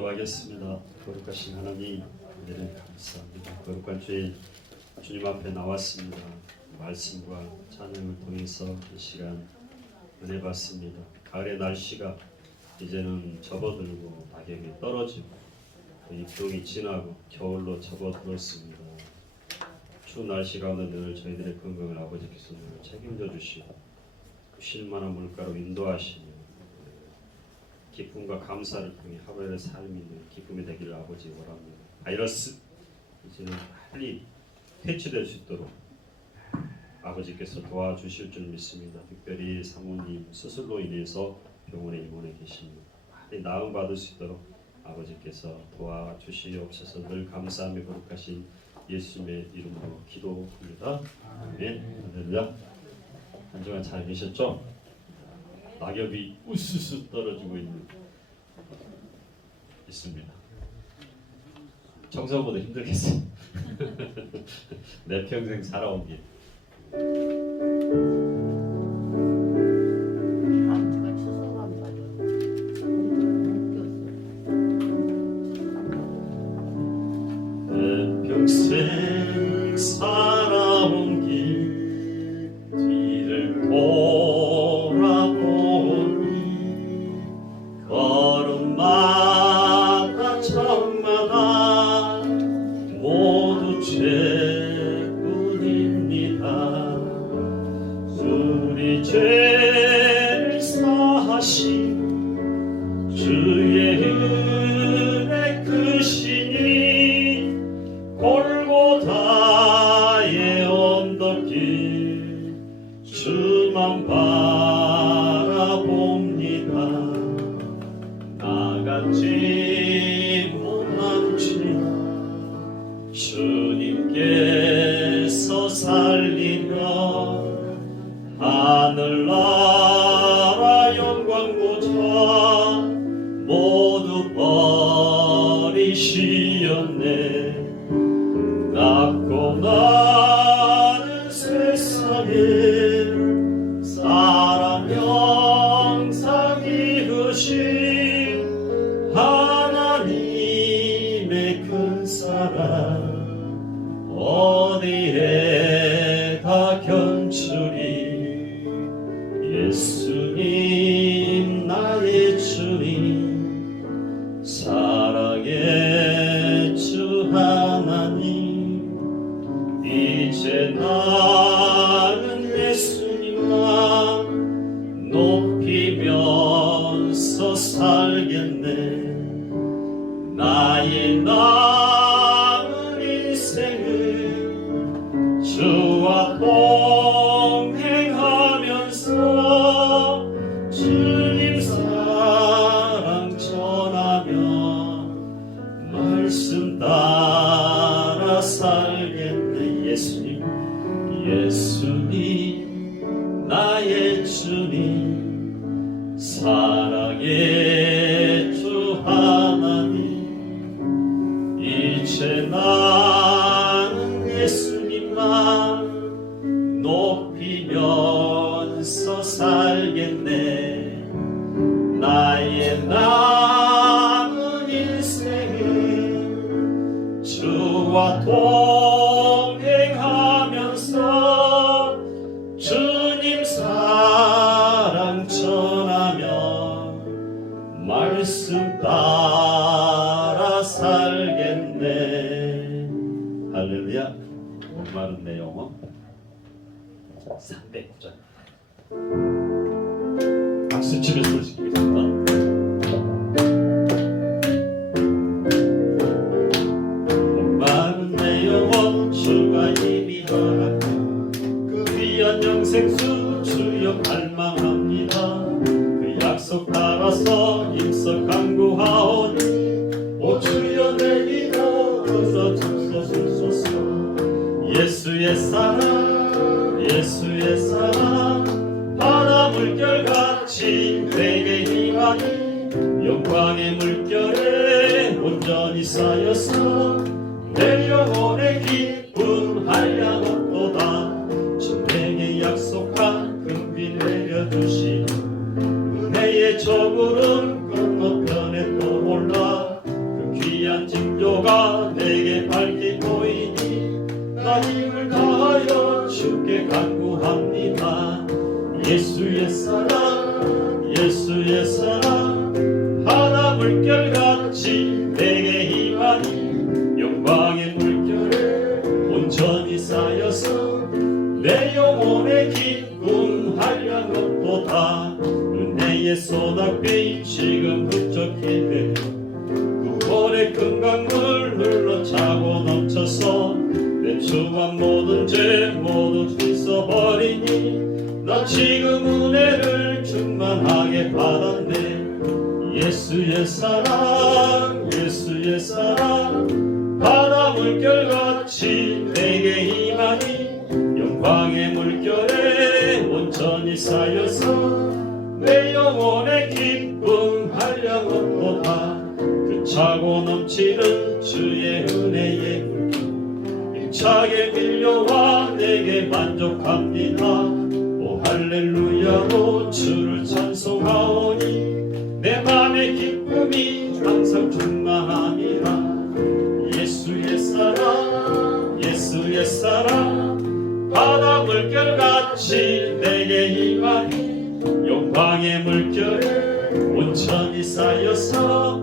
기도하겠습니다. 거룩하신 하나님, 은혜를 감사합니다. 거룩한 주일 주님 앞에 나왔습니다. 말씀과 찬양을 통해서 이 시간 은혜 받습니다. 가을의 날씨가 이제는 접어들고 낙엽이 떨어지고 입동이 지나고 겨울로 접어들었습니다. 추운 날씨 가운데 늘 저희들의 건강을 아버지께서 늘 책임져 주시고 쉴만한 물가로 인도하시며 기쁨과 감사를 통해 하루의 삶이 있는 기쁨이 되기를 아버지 원합니다. 바이러스 이제는 빨리 퇴치될 수 있도록 아버지께서 도와주실 줄 믿습니다. 특별히 사모님 수술로 인해서 병원에 입원해 계십니다. 빨리 나음 받을 수 있도록 아버지께서 도와주시옵소서. 늘 감사하며 거룩하신 예수님의 이름으로 기도합니다. 아멘. 할렐루야. 한 주간 잘 계셨죠? 낙엽이 우수수 떨어지고 있습니다. 청소보다 힘들겠어요. 내 평생 살아온 길. 내 평생 살아온 길 뒤를 돌아보니 걸음마다 적마다 모두 죄뿐입니다. 우리 죄를 사하신 주의 은혜 크시니 골고다의 언덕길 주만 바라봅니다. 나같이 못난 죄 주님께서 살리며 하늘나라 영광보좌 모두 버리시었네. 낮고 낮은 세상에 사람 형상 이으신 하나님의 큰 사랑 어디에 다 견주리. 예수님 나의 주님 사랑의 주 하나님 이제 나는 예수님만 높이면서 살겠네. 나의 남은 인생은 주와 동행하면서 주님 사랑 전하며 말씀 따라 살겠네. 예수님 나의 주님 사랑의 주 하나님 이제 나는 예수님만 높이면서 살겠네. 나의 남은 인생은 주와 동행하면서 주님 사랑 전하며 말씀 따라 살겠네. 할렐루야. 목마른 내 영혼 309장 박수치며 소리시키겠습니다. 목마른 내 영혼 주가 이미 허락한 그 귀한 영생수 주여 갈망합니다. 그 약속 따라서 힘써 간구하오니 오 주여 내 기도 들어주소서. 예수의 사랑 바다 물결같이 내게 임하니 영광의 물결에 온전히 쌓여서 내 영혼의 기쁨 한량없도다. 주 내게 약속한 금빛 내려주시니 은혜의 저구름 건너편에 또 올라 미소가 내게 밝게 보이니 나 힘을 다하여 주께 간구합니다. 예수의 사랑 예수의 사랑 바다 물결같이 내게 임하니 영광의 물결에 온전히 쌓여서 내 영혼의 기쁨 한량없도다. 은혜의 소낙비 지금 흡족히 되며 구원의 큰 강물 흘러차고 넘쳐서 내 추한 모든 죄 모두 씻어버리니 나 지금 은혜를 충만하게 받았네. 예수의 사랑 예수의 사랑 바다 물결같이 내게 임하니 영광의 물결에 온전히 쌓여서 내 영혼의 기쁨 한량없도다. 그 차고 넘치는 주의 은혜의 물결 힘차게 밀려와 내게 만족합니다. 오 할렐루야로 주를 찬송하오니 내 맘의 기쁨이 항상 충만함이라. 예수의 사랑 예수의 사랑 바다 물결같이 내게 임하니 영광의 물결에 온전히 쌓여서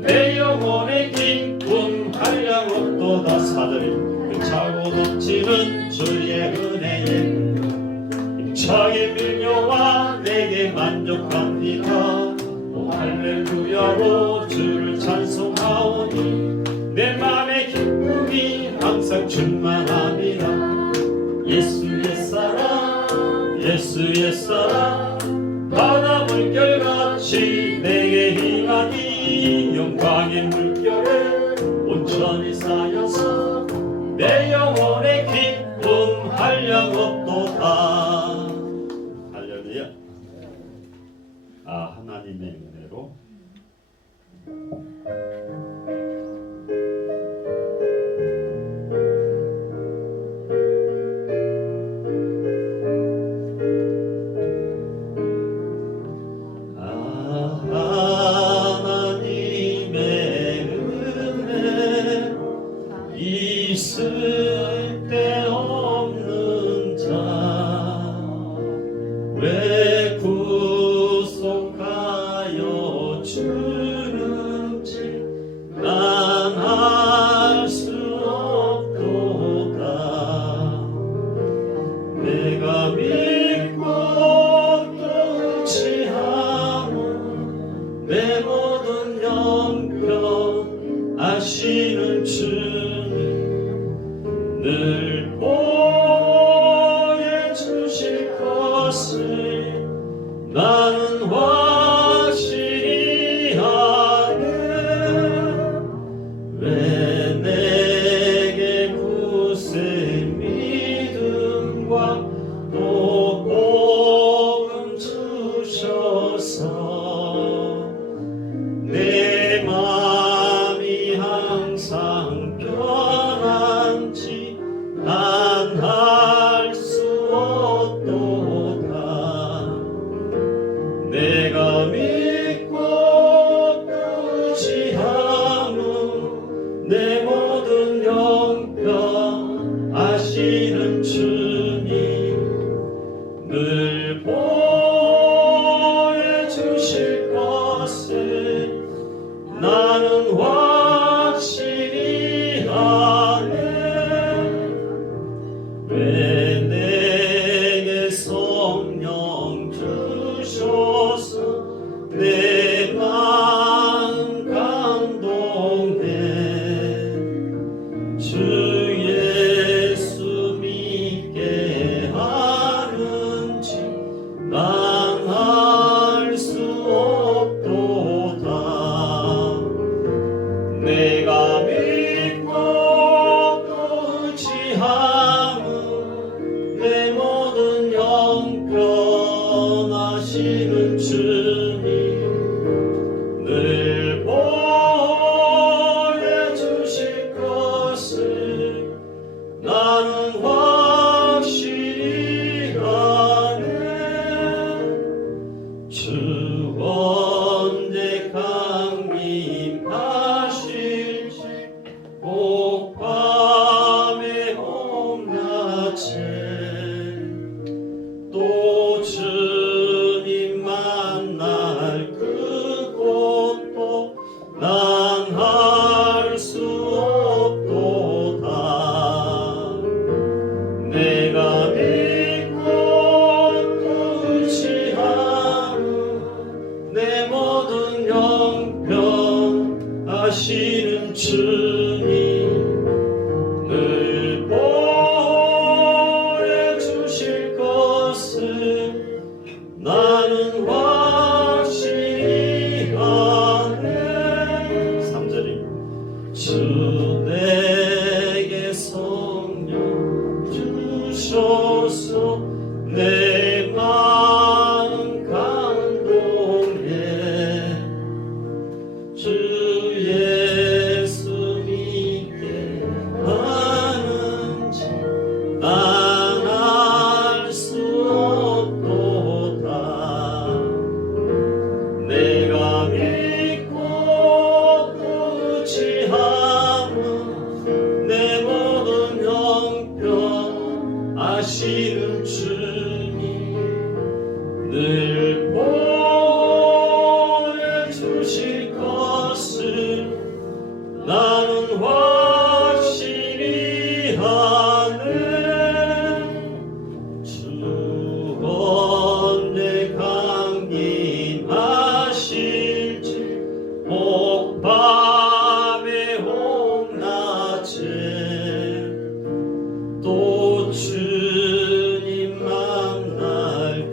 내 영혼의 기쁨 한량없도다. 사들이 차고 넘치는 주의 은혜에 힘차게 밀려와 내게 만족합니다. 오 할렐루야로 주를 찬송하오니 내 맘의 기쁨이 항상 충만합니다. 예수의 사랑 예수의 사랑 바다 물결같이 내게 임하니 영광의 물결에 온전히 쌓여서 내 영혼의 기쁨 한량없도다. 할렐루야. 하나님의 은혜로 있을 데 없는 자 왜 구속하여 주는지 난 알 수 없도다. 내가 믿고 의지하는 내 모든 영병 아시는 주님 늘 보여주실 것을 나는 확실히 아네. 왜 내게 굳세 믿음과 또 복음 주셔서 내 마음이 항상 편한지 난 알 수 없도다. 내가 믿고 의지하는 내 모든 영병 아시는 주님 늘 보여주실 것을 나는 확실히 아네. 왜 내게 성령 주셔서 내 마음 감동해. 주님 늘 보여주실 것을 나는 확실히 아네. 3절입니다. 주 내게 성령 주셔서 내 마음 감동해. 주 예수 믿게 하는지 난 알 수 없도다. 내가 믿고 또 의지하는 내 모든 형편 아시는 주님 늘 보여주실 것을 나는 확실히 아네. 주 언제 강림하실지 혹 밤에 혹 낮에 또 주님 만날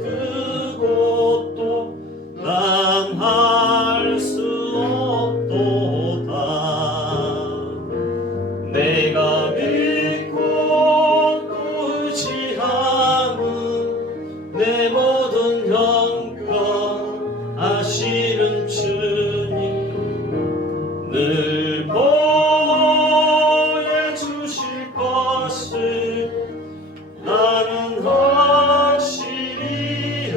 그곳도 난 알 수 없도다. 내가 믿고 또 의지하는 내 모든 형편 아시는 주님 늘 보여주실 것을 나는 확실히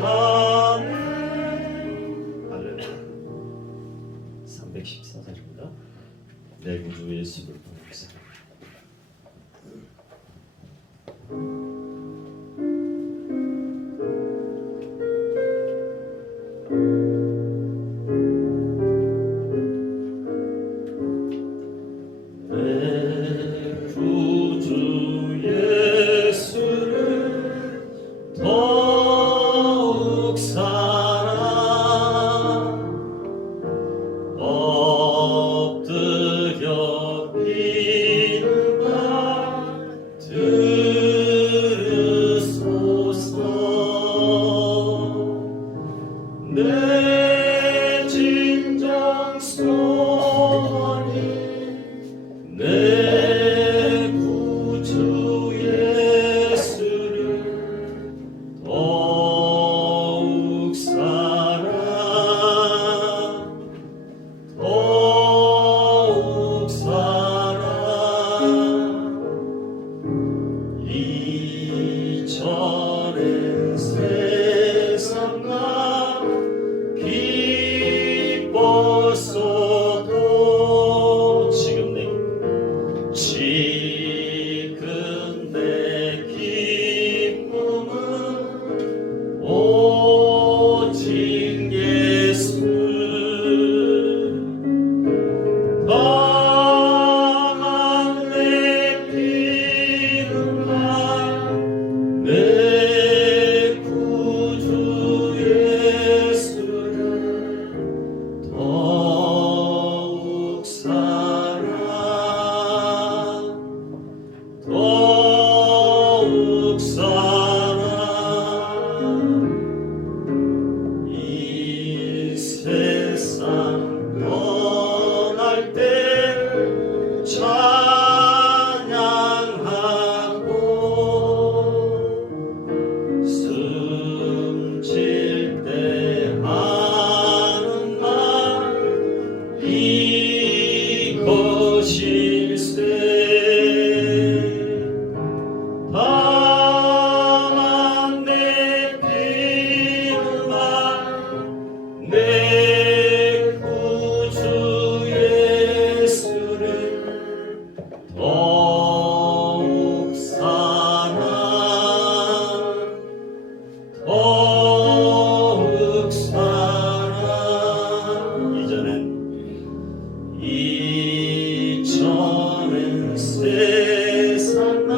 아네. 할렐루야. 314절입니다. 내 구주 예수를 보면서 내 구주 예수를 더욱 사랑 엎드려 비는 말 들으소서. 내 진정 소원이 내 구주 예수를 더욱 사랑 더욱 사랑. 이전엔 세상과 기뻤어도 지금 내 기쁨은 오직 예수. 다만 내 피는 말 내 구주 예수를 더욱 사랑 더욱 사랑. 이 세상 떠날 때 찬양하고 숨질 때 하는 말 이것일세. 다만 내 피는 말 내 구주 예수를 더욱 사랑 더욱 사랑. 이전엔 세상 나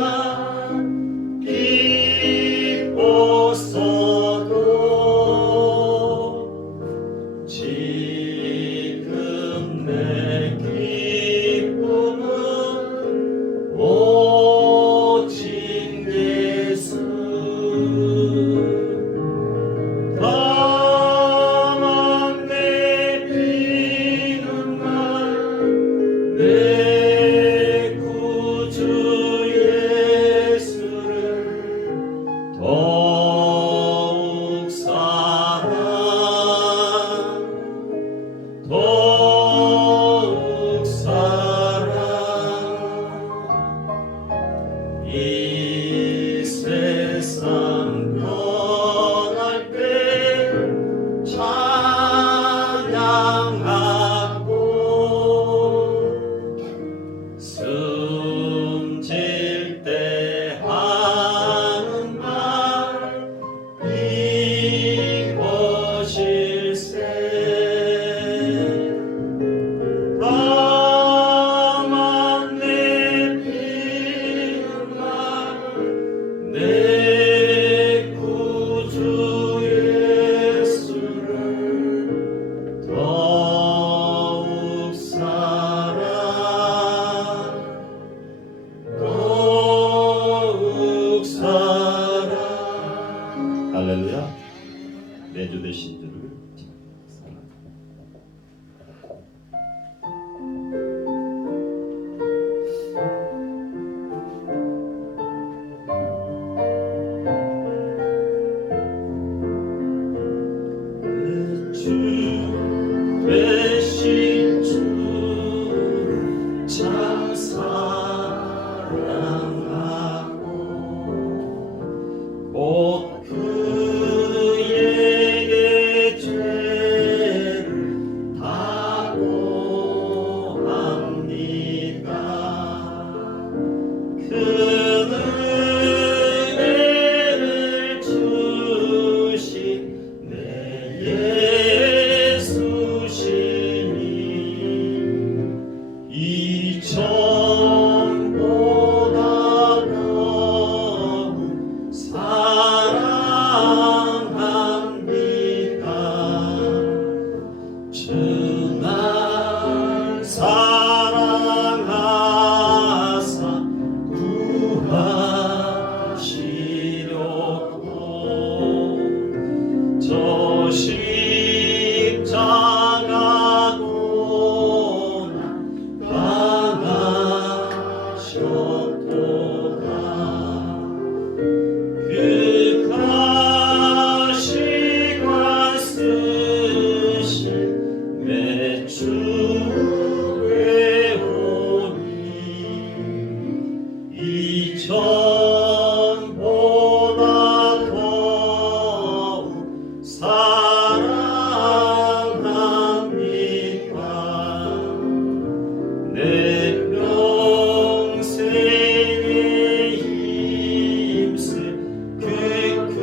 기뻤어도 지금 내 기쁨 내 구주 예수를 더욱 사랑 더욱 사랑 이 세상 변할 때 찬양하고 숨질 때 하는 말 이것일세 다만 내피는 말 내 구주 예수를 더욱 사랑 더욱 사랑 할렐루야 내주 되신 주를 사랑 주 되신 주를 참 사랑하고 곧 그에게 죄를 다 고합니다. 큰 은혜를 주신 내 예수시니 이전보다 더욱 사랑합니다. 주 날 사랑하사 구하시려고 저 십자가 고난 당하셨도다. 그 가시관 쓰신 내 주의 오니 이전보다 더욱 사랑합니다. 내 평생에 힘쓸 그 큰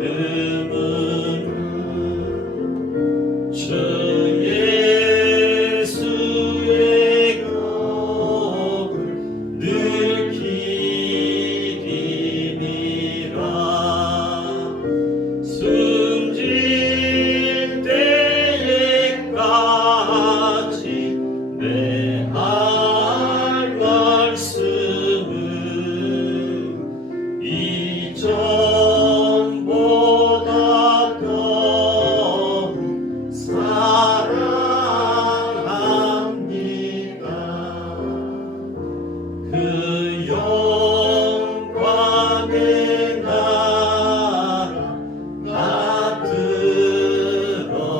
은은 주 예수의 격을 늘 기리니라. 숨질 때에까지 내 할 말씀은 이전보다 더욱 사랑합니다. 그 영광의 나라 다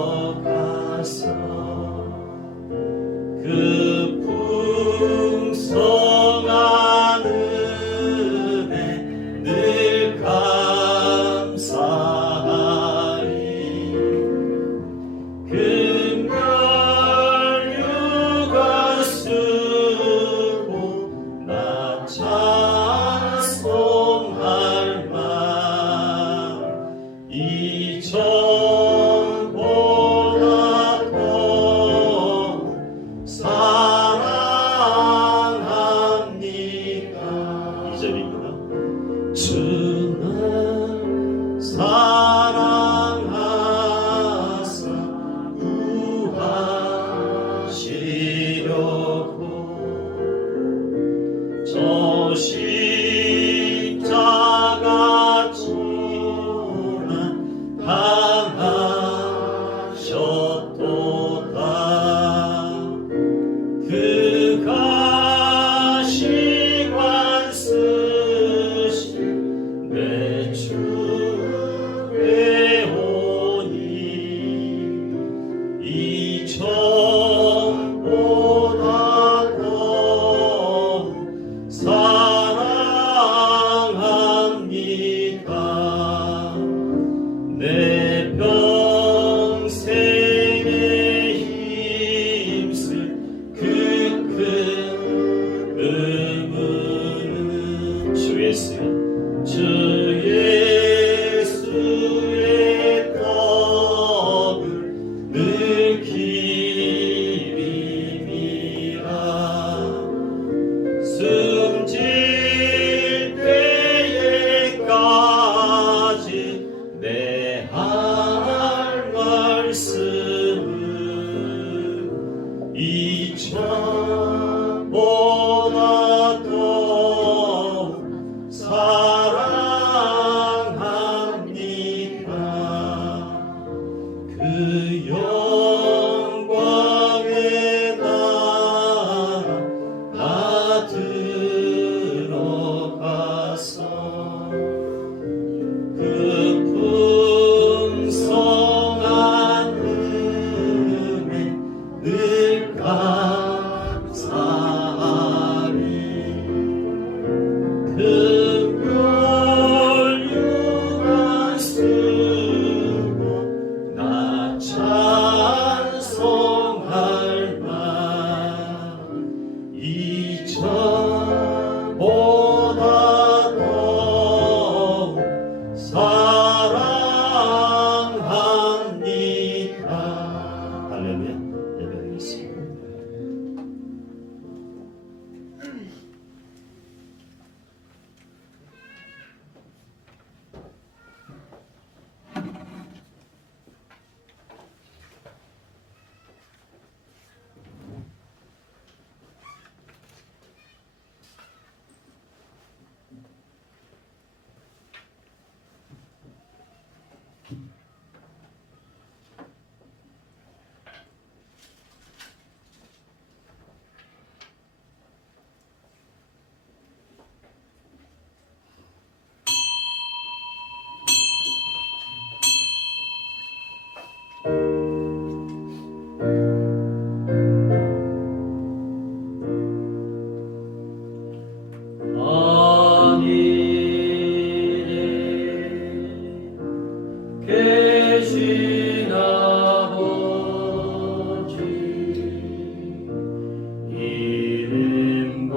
들어가서 그 풍성한 은혜 늘 감사하리. 금별 유관 쓰고 나 찬송할 말 이전보다 더욱 사랑합니다. 그가 시관 쓰신 내 주의 오니 이전보다 더 사랑합니다. 내 평생에 힘쓸 그 큰 의무는 주 예수의 떡을 늘 기림이라. 숨질 때에까지 내 할 말씀은 이전보다 더 사랑합니다. 그 영광의 나라 들어가서 그 풍성한 은혜 늘 감사하리. 금요 유관 쓰고 나 찬송할 만 이전보다 더 사랑합니다. 할렐루야. 예배드리겠습니다. 계신 아버지 이름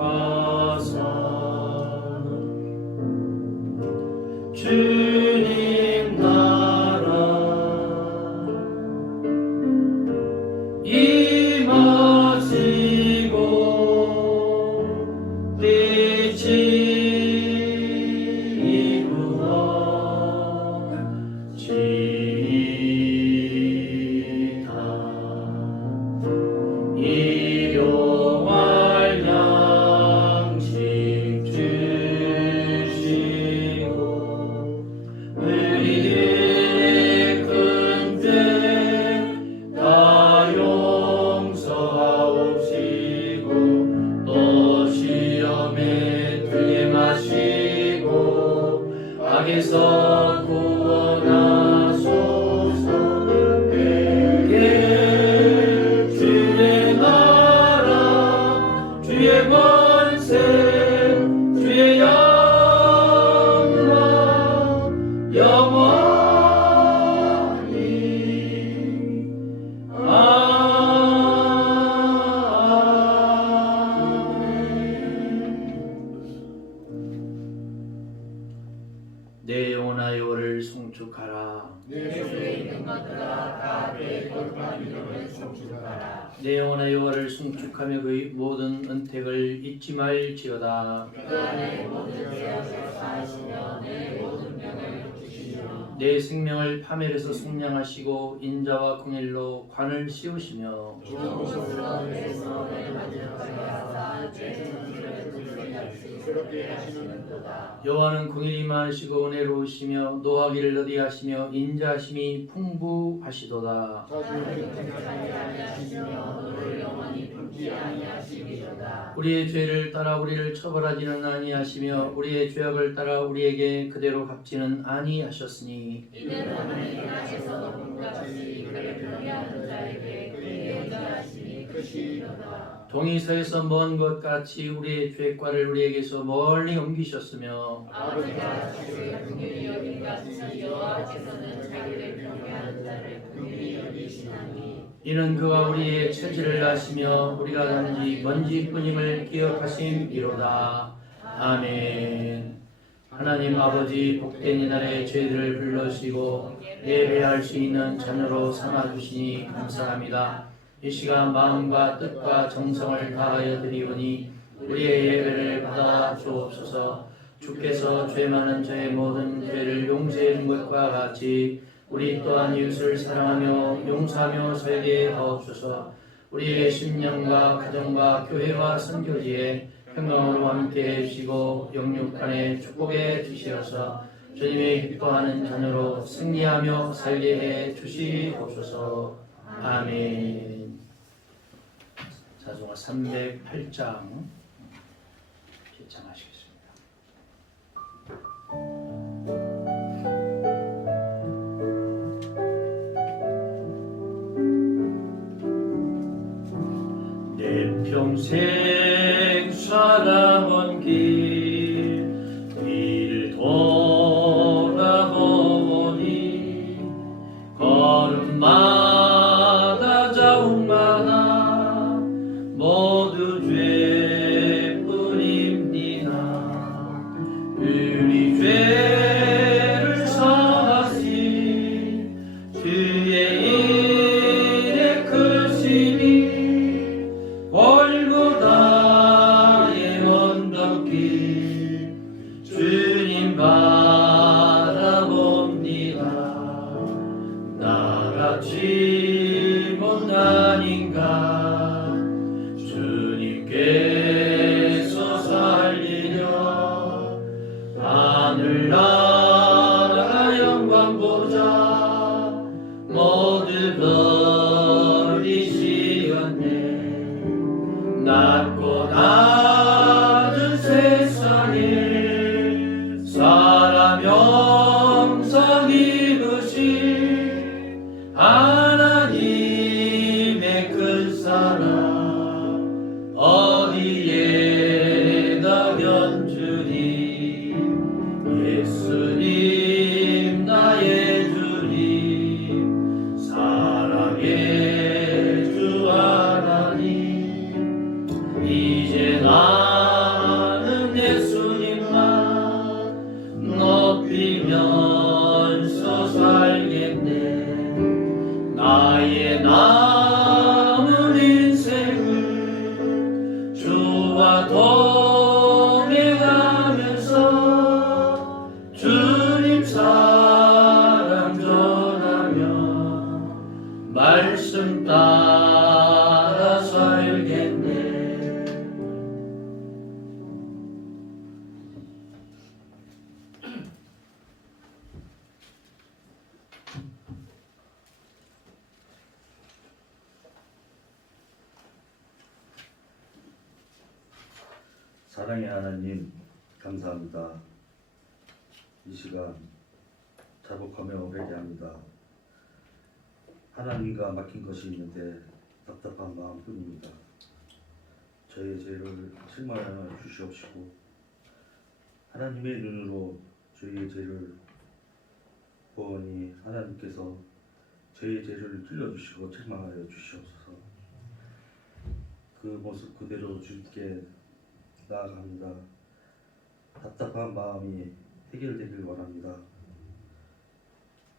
거룩하사 주님 나라 임하시고 뜻이 일용할 양식 주시고 우리들의 큰 죄 다 용서하옵시고 또 시험에 들게 마시고 악에서 구원하소서. 주의 나라 주의 권세 주의 영광 영원히 아멘. 내 영혼아 여호와를 송축하라. 내 속에 있는 것들아 다 내 거룩한 이름을 송축하라. 내 영혼아 여호와를 송축하며 그의 모든 은택을 잊지 말지어다. 그가 내 모든 죄악을 사하시며 내 모든 병을 고치시며 내 생명을 파멸해서 속량하시고 인자와 긍휼로 관을 씌우시며 좋은 곳으로 내 소원을 만족하게 하사 내 정의를 불순할 수 있게 하시는도다. 여호와는 긍휼이 많으시고 은혜로우시며 노하기를 더디하시며 인자하심이 풍부하시도다. 자주 빈틈을 살게 하며 하시며 너를 영원히 품지 아니하시리로다. 우리의 죄를 따라 우리를 처벌하지는 아니하시며 우리의 죄악을 따라 우리에게 그대로 갚지는 아니하셨으니 이는 하나님 앞에서 높음같이 그를 경외하는 자에게 그의 은혜하심이 크시리로다. 동이서에서 먼 것 같이 우리의 죄과를 우리에게서 멀리 옮기셨으며 아버지가 자식을 긍휼히 여긴 같이 여호와께서는 자기를 경외하는 자를 긍휼히 여기시나니 이는 그가 우리의 체질을 아시며 우리가 단지 먼지뿐임을 기억하심이로다. 아멘. 하나님 아버지 복된 이날의 죄들을 불러시고 예배할 수 있는 자녀로 삼아주시니 감사합니다. 이 시간 마음과 뜻과 정성을 다하여 드리오니 우리의 예배를 받아 주옵소서. 주께서 죄 많은 저의 모든 죄를 용서해 준 것과 같이 우리 또한 이웃을 사랑하며 용서하며 살게 하옵소서. 우리의 심령과 가정과 교회와 선교지에 평강으로 함께 해주시고 영육간에 축복해 주시어서 주님의 기뻐하는 자녀로 승리하며 살게 해 주시옵소서. 아멘. 자송가 308장 시청하시겠습니다. 내 평생 살아온 길 돌아보니 걸음마다 자욱마다 모두 죄뿐입니다. 우리 죄를 사하신 주의 일에 크시니 골고다의 언덕길 주님 바라봅니다. 나같이 못난 인간 주님께서 살리려 하늘나라 영광 보자 모두 버리시었네. 낮고 낮은 세상에 사람 형상 이루신 하나님의 큰 사랑 어디에다 견주니. 예수님 나의 주님 사랑의 주 하나님. 이제 나는 예수님만 높이면서 살겠네. 나의 남은 인생을 주와 동행하면서 주님 사랑 전하며 말씀 따라 살겠네. 사랑의 하나님 감사합니다. 이 시간 자복하며 회개합니다. 하나님과 막힌 것이 있는데 답답한 마음뿐입니다. 저의 죄를 책망하여 주시옵시고 하나님의 눈으로 저희의 죄를 보니 하나님께서 저의 죄를 찔러주시고 책망하여 주시옵소서. 그 모습 그대로 주님께 나아갑니다. 답답한 마음이 해결되길 원합니다.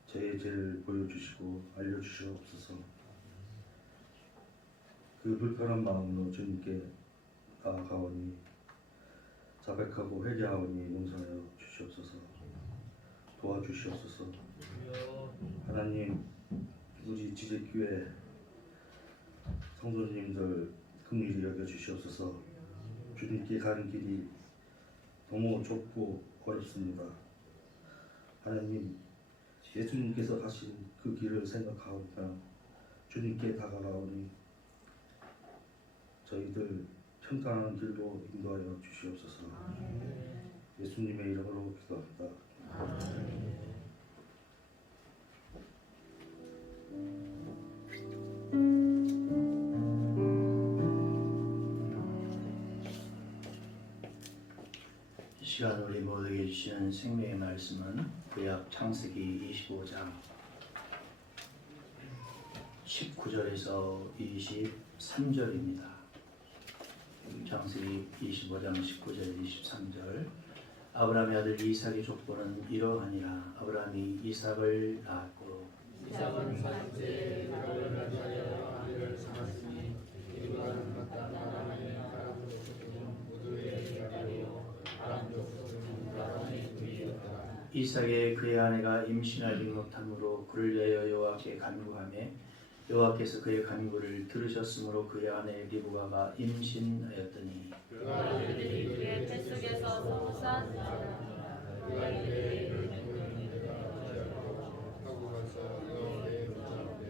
제 죄를 보여주시고 알려주시옵소서. 그 불편한 마음으로 주님께 나아가오니 자백하고 회개하오니 용서하여 주시옵소서. 도와주시옵소서. 하나님, 우리 지제교회 성도님들 긍휼히 여겨 주시옵소서. 주님께 가는 길이 너무 좁고 어렵습니다. 하나님, 예수님께서 가신 그 길을 생각하오며 주님께 다가가오니 저희들 평탄한 길로 인도하여 주시옵소서. 예수님의 이름으로 기도합니다. 이 시간 우리 모두에게 주시는 생명의 말씀은 구약 창세기 25장 19절에서 23절입니다. 창세기 25장 19절 23절. 아브라함의 아들 이삭의 족보는 이러하니라. 아브라함이 이삭을 낳았고 이삭은 40세에 가족을 가지하여 아들을 낳았으니 이르기는 마땅 아람이 아람 족속은 모두의 대가리요 아람 족속은 아람의 부이었더라. 이삭의 그의 아내가 임신하지 못함으로 그를 위하여 여호와께 간구하매 여호와께서 그의 간구를 들으셨으므로 그의 아내 리브가가 임신하였더니 그가 아들들이 그의 뱃속에서 서우산 자라니라. 그가 이르되 이를 죽은 내가 어찌하고 하고 가서 여호와의 붙잡되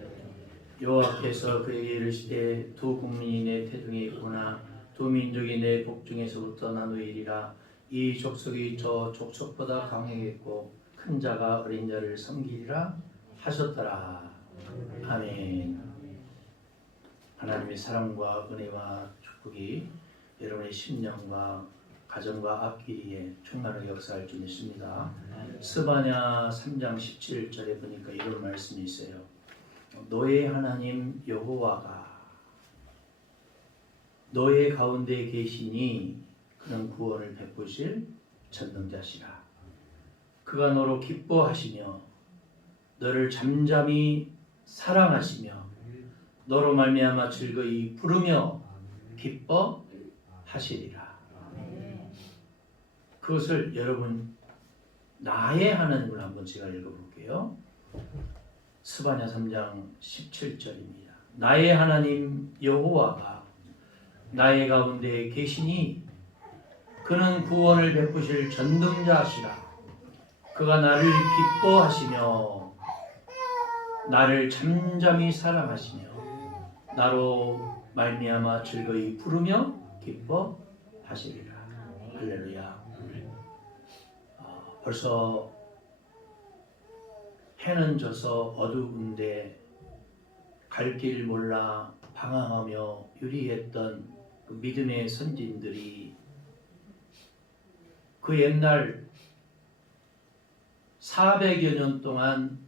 여호와께서 그에게 이르시되 두 국민이 내 태중에 있구나. 두 민족이 내 복중에서부터 나누이리라. 이 족속이 저 족속보다 강하겠고 큰 자가 어린 자를 섬기리라 하셨더라. 아멘. 하나님의 사랑과 은혜와 축복이 여러분의 심령과 가정과 앞길에 충만하게 역사할 줄 믿습니다. 스바냐 3장 17절에 보니까 이런 말씀이 있어요. 너의 하나님 여호와가 너의 가운데 계시니 그는 구원을 베푸실 전능자시라. 그가 너로 기뻐하시며 너를 잠잠히 사랑하시며 너로 말미암아 즐거이 부르며 기뻐하시리라. 그것을 여러분 나의 하나님을 한번 제가 읽어볼게요. 스바냐 3장 17절입니다. 나의 하나님 여호와가 나의 가운데 계시니 그는 구원을 베푸실 전능자시라. 그가 나를 기뻐하시며 나를 잠잠히 사랑하시며 나로 말미암아 즐거이 부르며 기뻐하시리라. 할렐루야. 벌써 해는 져서 어두운데 갈 길 몰라 방황하며 유리했던 그 믿음의 선진들이 그 옛날 400여 년 동안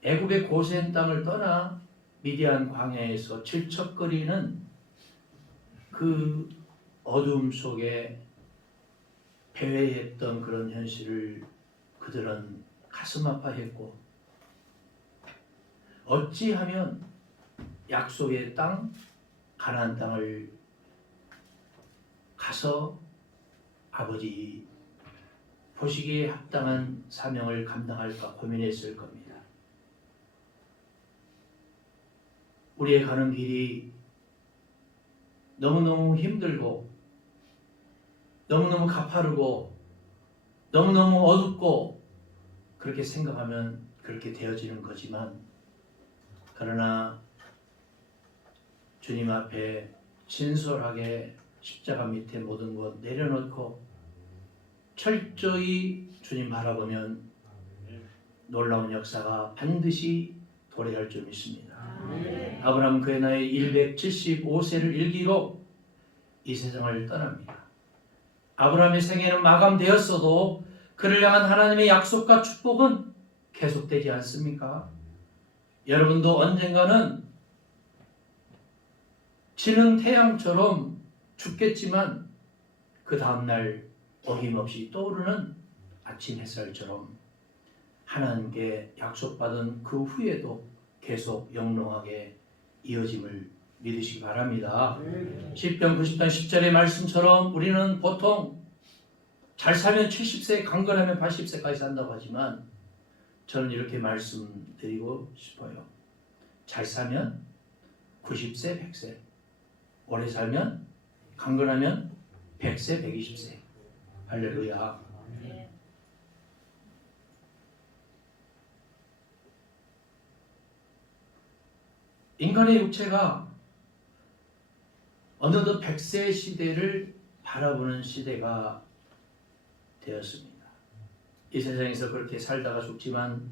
애굽의 고센 땅을 떠나 미디안 광야에서 질척거리는 그 어둠 속에 배회했던 그런 현실을 그들은 가슴 아파했고 어찌하면 약속의 땅 가나안 땅을 가서 아버지 보시기에 합당한 사명을 감당할까 고민했을 겁니다. 우리의 가는 길이 너무너무 힘들고 너무너무 가파르고 너무너무 어둡고 그렇게 생각하면 그렇게 되어지는 거지만 그러나 주님 앞에 진솔하게 십자가 밑에 모든 것 내려놓고 철저히 주님 바라보면 놀라운 역사가 반드시 도래할 줄 믿습니다. 아브라함 그의 나이 175세를 일기로 이 세상을 떠납니다. 아브라함의 생애는 마감되었어도 그를 향한 하나님의 약속과 축복은 계속되지 않습니까? 여러분도 언젠가는 지는 태양처럼 죽겠지만 그 다음날 어김없이 떠오르는 아침 햇살처럼 하나님께 약속받은 그 후에도 계속 영롱하게 이어짐을 믿으시기 바랍니다. 시편 90편 10절의 말씀처럼 우리는 보통 잘 살면 70세, 강건하면 80세까지 산다고 하지만 저는 이렇게 말씀드리고 싶어요. 잘 살면 90세, 100세, 오래 살면 강건하면 100세, 120세. 할렐루야. 인간의 육체가 어느덧 100세 시대를 바라보는 시대가 되었습니다. 이 세상에서 그렇게 살다가 죽지만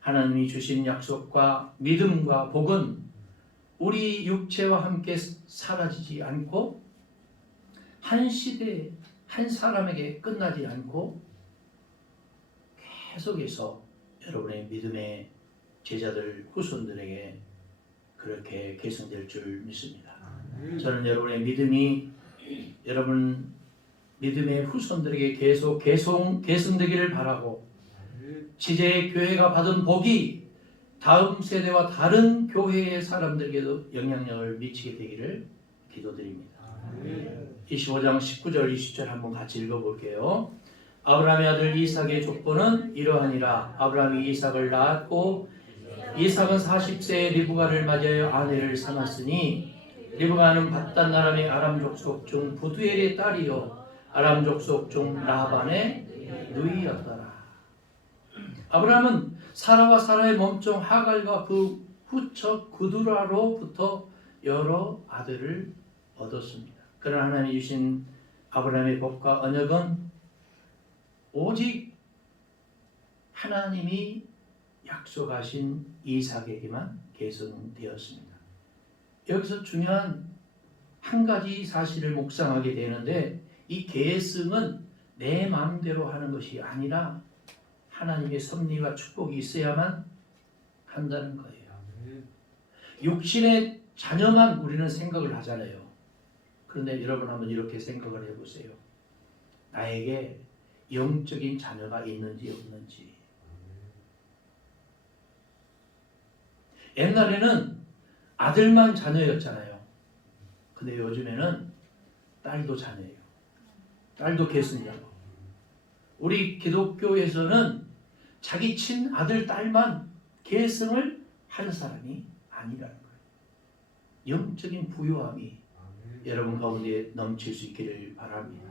하나님이 주신 약속과 믿음과 복은 우리 육체와 함께 사라지지 않고 한 시대 한 사람에게 끝나지 않고 계속해서 여러분의 믿음의 제자들 후손들에게 그렇게 계승될 줄 믿습니다. 저는 여러분의 믿음이 여러분 믿음의 후손들에게 계속 계승되기를 바라고 지제의 교회가 받은 복이 다음 세대와 다른 교회의 사람들에게도 영향력을 미치게 되기를 기도드립니다. 25장 19절 20절 한번 같이 읽어볼게요. 아브라함의 아들 이삭의 족보는 이러하니라. 아브라함이 이삭을 낳았고 이삭은 40세에 리브가를 맞이하여 아내를 삼았으니 리브가는 밧단 나람의 아람 족속 중 부두엘의 딸이요 아람 족속 중 라반의 누이였더라. 아브라함은 사라와 사라의 몸종 하갈과 그 후처 그두라로부터 여러 아들을 얻었습니다. 그러나 하나님이 주신 아브라함의 복과 언약은 오직 하나님이 약속하신 이삭에게만 계승되었습니다. 여기서 중요한 한 가지 사실을 묵상하게 되는데 이 계승은 내 마음대로 하는 것이 아니라 하나님의 섭리와 축복이 있어야만 한다는 거예요. 육신의 자녀만 우리는 생각을 하잖아요. 그런데 여러분 한번 이렇게 생각을 해보세요. 나에게 영적인 자녀가 있는지 없는지. 옛날에는 아들만 자녀였잖아요. 근데 요즘에는 딸도 자녀예요. 딸도 계승자고. 우리 기독교에서는 자기 친아들, 딸만 계승을 하는 사람이 아니라는 거예요. 영적인 부유함이 여러분 가운데 넘칠 수 있기를 바랍니다.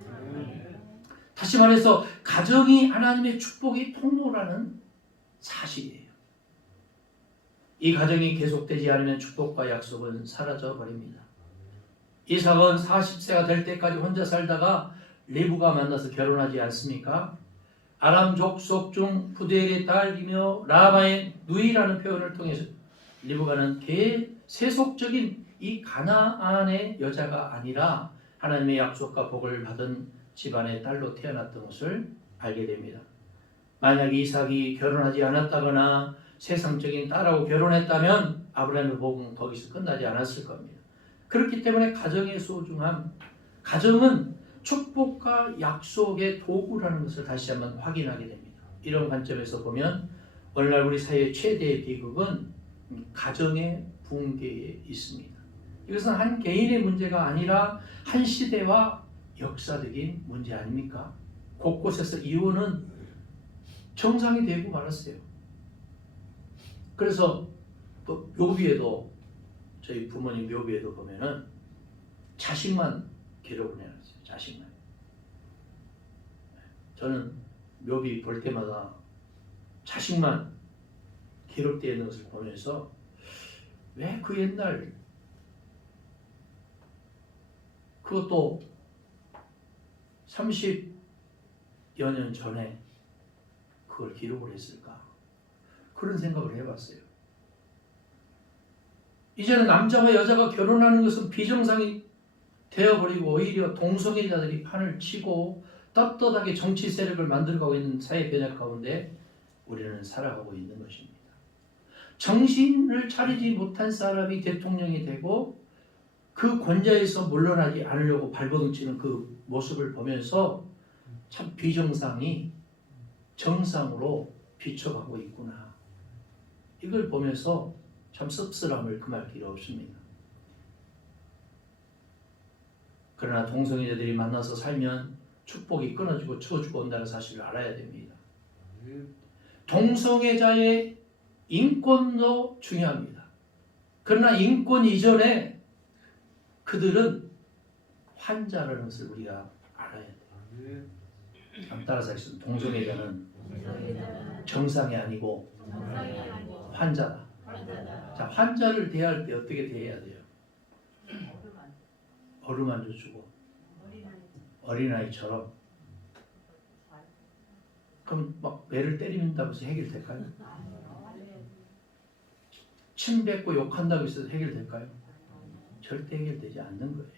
다시 말해서 가정이 하나님의 축복의 통로라는 사실이에요. 이 가정이 계속되지 않으면 축복과 약속은 사라져 버립니다. 이삭은 40세가 될 때까지 혼자 살다가 리브가 만나서 결혼하지 않습니까? 아람 족속 중 부두엘의 딸이며 라반의 누이라는 표현을 통해서 리브가는 세속적인 이 가나안의 여자가 아니라 하나님의 약속과 복을 받은 집안의 딸로 태어났던 것을 알게 됩니다. 만약 이삭이 결혼하지 않았다거나 세상적인 딸하고 결혼했다면 아브라함의 복은 거기서 끝나지 않았을 겁니다. 그렇기 때문에 가정의 소중함, 가정은 축복과 약속의 도구라는 것을 다시 한번 확인하게 됩니다. 이런 관점에서 보면 오늘날 우리 사회의 최대의 비극은 가정의 붕괴에 있습니다. 이것은 한 개인의 문제가 아니라 한 시대와 역사적인 문제 아닙니까? 곳곳에서 이혼은 정상이 되고 말았어요. 그래서 묘비에도 저희 부모님 묘비에도 보면은 자식만 기록을 해놨어요. 자식만. 저는 묘비 볼 때마다 자식만 기록되어 있는 것을 보면서 왜 그 옛날 그것도 30여 년 전에 그걸 기록을 했을까? 그런 생각을 해봤어요. 이제는 남자와 여자가 결혼하는 것은 비정상이 되어버리고 오히려 동성애자들이 판을 치고 떳떳하게 정치 세력을 만들어가고 있는 사회 변화 가운데 우리는 살아가고 있는 것입니다. 정신을 차리지 못한 사람이 대통령이 되고 그 권좌에서 물러나지 않으려고 발버둥치는 그 모습을 보면서 참 비정상이 정상으로 비춰가고 있구나. 이걸 보면서 참 씁쓸함을 금할 길이 없습니다. 그러나 동성애자들이 만나서 살면 축복이 끊어지고 추워지고 온다는 사실을 알아야 됩니다. 동성애자의 인권도 중요합니다. 그러나 인권 이전에 그들은 환자라는 것을 우리가 알아야 돼요. 따라서 하겠습니다. 동성애자는 정상이 아니고 환자다. 자, 환자를 대할 때 어떻게 대해야 돼요? 어루만져 주고 어린아이처럼. 그럼 막 매를 때린다고 해서 해결될까요? 침 뱉고 욕한다고 해서 해결될까요? 절대 해결되지 않는 거예요.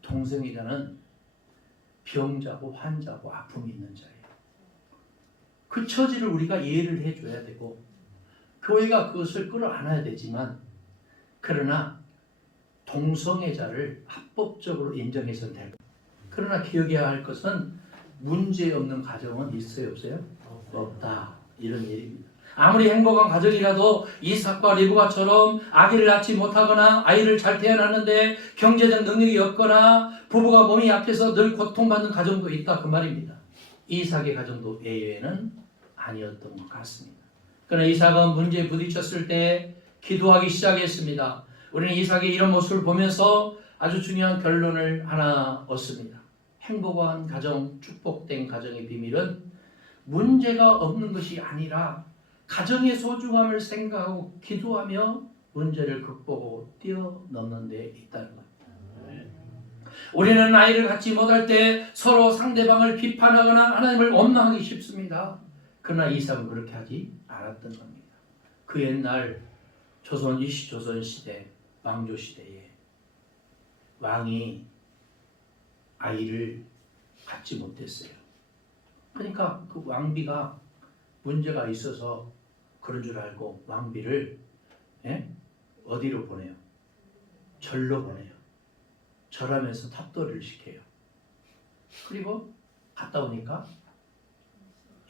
동성애자는 병자고 환자고 아픔이 있는 자예요. 그 처지를 우리가 이해를 해줘야 되고 교회가 그것을 끌어안아야 되지만, 그러나 동성애자를 합법적으로 인정해서는 되고, 그러나 기억해야 할 것은 문제 없는 가정은 있어요, 없어요? 없다. 이런 일입니다. 아무리 행복한 가정이라도 이삭과 리브가처럼 아기를 낳지 못하거나 아이를 잘 태어났는데 경제적 능력이 없거나 부부가 몸이 약해서 늘 고통받는 가정도 있다, 그 말입니다. 이삭의 가정도 예외는 아니었던 것 같습니다. 그러나 이삭은 문제에 부딪혔을 때 기도하기 시작했습니다. 우리는 이삭의 이런 모습을 보면서 아주 중요한 결론을 하나 얻습니다. 행복한 가정, 축복된 가정의 비밀은 문제가 없는 것이 아니라 가정의 소중함을 생각하고 기도하며 문제를 극복하고 뛰어넘는 데 있다는 겁니다. 우리는 아이를 갖지 못할 때 서로 상대방을 비판하거나 하나님을 원망하기 쉽습니다. 그러나 이삭은 그렇게 하지 않았던 겁니다. 그 옛날 조선 이시조선 시대, 왕조 시대에 왕이 아이를 갖지 못했어요. 그러니까 그 왕비가 문제가 있어서 그런 줄 알고 왕비를 어디로 보내요? 절로 보내요. 절하면서 탑돌이를 시켜요. 그리고 갔다 오니까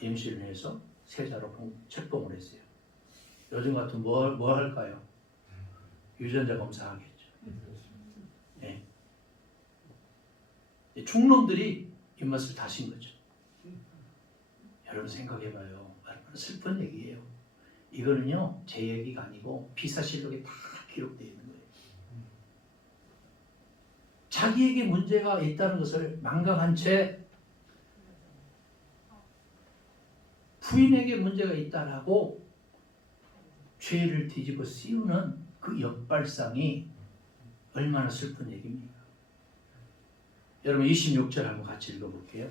임신을 해서 세자로 책봉을 했어요. 요즘 같은 뭐 할까요? 유전자 검사하겠죠. 네. 충놈들이 입맛을 다신 거죠. 여러분 생각해봐요. 얼마나 슬픈 얘기예요. 이거는요, 제 얘기가 아니고 피사실록에 다 기록되어 있는 거예요. 자기에게 문제가 있다는 것을 망각한 채 부인에게 문제가 있다라고 죄를 뒤집어 씌우는 그 역발상이 얼마나 슬픈 얘기입니까? 여러분 26절 한번 같이 읽어볼게요.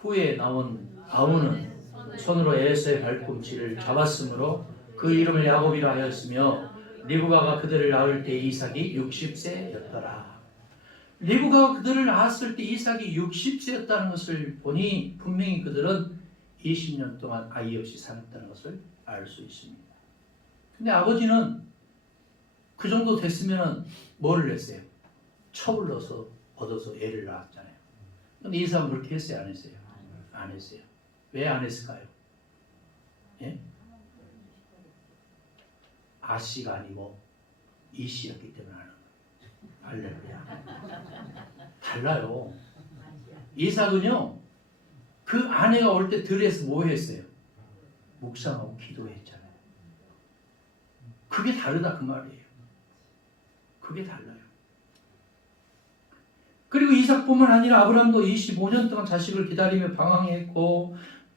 후에 나온 아우는 손으로 에서의 발꿈치를 잡았으므로 그 이름을 야곱이라 하였으며 리브가가 그들을 낳을 때 이삭이 60세였더라. 리브가가 그들을 낳았을 때 이삭이 60세였다는 것을 보니 분명히 그들은 20년 동안 아이 없이 살았다는 것을 알 수 있습니다. 근데 아버지는 그 정도 됐으면 뭐를 했어요? 첩을 얻어서 애를 낳았잖아요. 근데 이 사람은 그렇게 했어요? 안 했어요? 안 했어요. 왜 안 했을까요? 예? 아씨가 아니고 이씨였기 때문에 하는 거예요. 할렐루야. 달라요. 이삭은요, 그 아내가 올 때 들에서 뭐 했어요? 묵상하고 기도했잖아요. 그게 다르다 그 말이에요. 그게 달라요. 그리고 이삭뿐만 아니라 아브라함도 25년 동안 자식을 기다리며 방황했고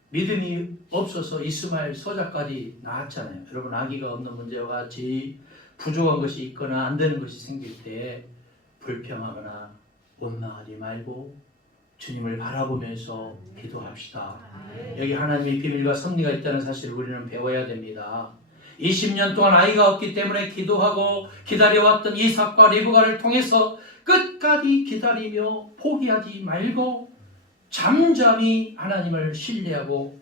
믿음이 없어서 이스마엘 소자까지 낳았잖아요. 여러분 아기가 없는 문제와 같이 부족한 것이 있거나 안 되는 것이 생길 때 불평하거나 원망하지 말고 주님을 바라보면서 기도합시다. 여기 하나님의 비밀과 섭리가 있다는 사실을 우리는 배워야 됩니다. 20년 동안 아이가 없기 때문에 기도하고 기다려왔던 이삭과 리브가를 통해서 끝까지 기다리며 포기하지 말고 잠잠히 하나님을 신뢰하고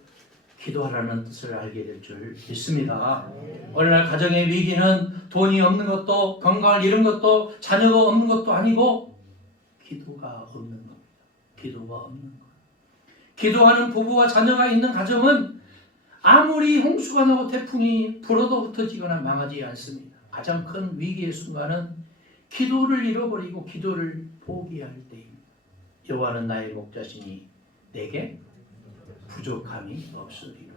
기도하라는 뜻을 알게 될 줄 믿습니다. 오늘날 가정의 위기는 돈이 없는 것도 건강을 잃은 것도 자녀가 없는 것도 아니고 기도가 없는 겁니다. 기도가 없는 것. 기도하는 부부와 자녀가 있는 가정은 아무리 홍수가 나고 태풍이 불어도 흩어지거나 망하지 않습니다. 가장 큰 위기의 순간은 기도를 잃어버리고 기도를 포기할 때입니다. 여호와는 나의 목자시니 내게 부족함이 없으리로다.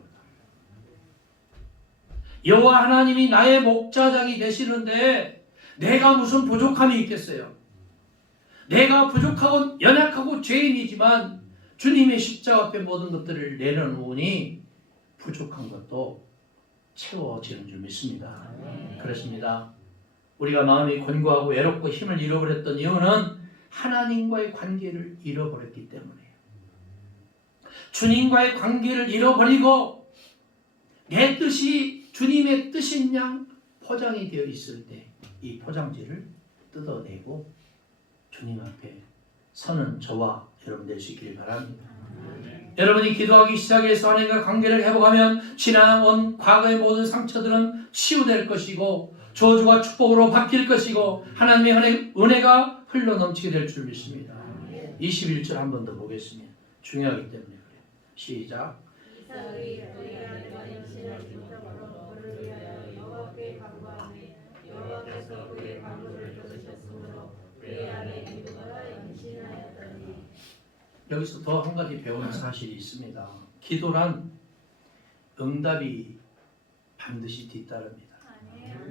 여호와 하나님이 나의 목자장이 되시는데 내가 무슨 부족함이 있겠어요? 내가 부족하고 연약하고 죄인이지만 주님의 십자가 앞에 모든 것들을 내려놓으니 부족한 것도 채워지는 줄 믿습니다. 그렇습니다. 우리가 마음이 곤고하고 외롭고 힘을 잃어버렸던 이유는 하나님과의 관계를 잃어버렸기 때문이에요. 주님과의 관계를 잃어버리고 내 뜻이 주님의 뜻인 양 포장이 되어 있을 때 이 포장지를 뜯어내고 주님 앞에 서는 저와 여러분 될 수 있기를 바랍니다. 여러분이 기도하기 시작해서 하나님과 관계를 회복하면 지나온 과거의 모든 상처들은 치유될 것이고 저주와 축복으로 바뀔 것이고 하나님의 은혜가 흘러넘치게 될 줄 믿습니다. 21절 한 번 더 보겠습니다. 중요하기 때문에 그래요. 시작. 이삭이 그의 아내가 임신할 기적으로 그를 위하여 여호와께 간구하매 여호와께서 그의 간구를 들으셨으므로 그의 아내 리브가가 임신하였더니. 여기서 더 한 가지 배우는 사실이 있습니다. 기도란 응답이 반드시 뒤따릅니다.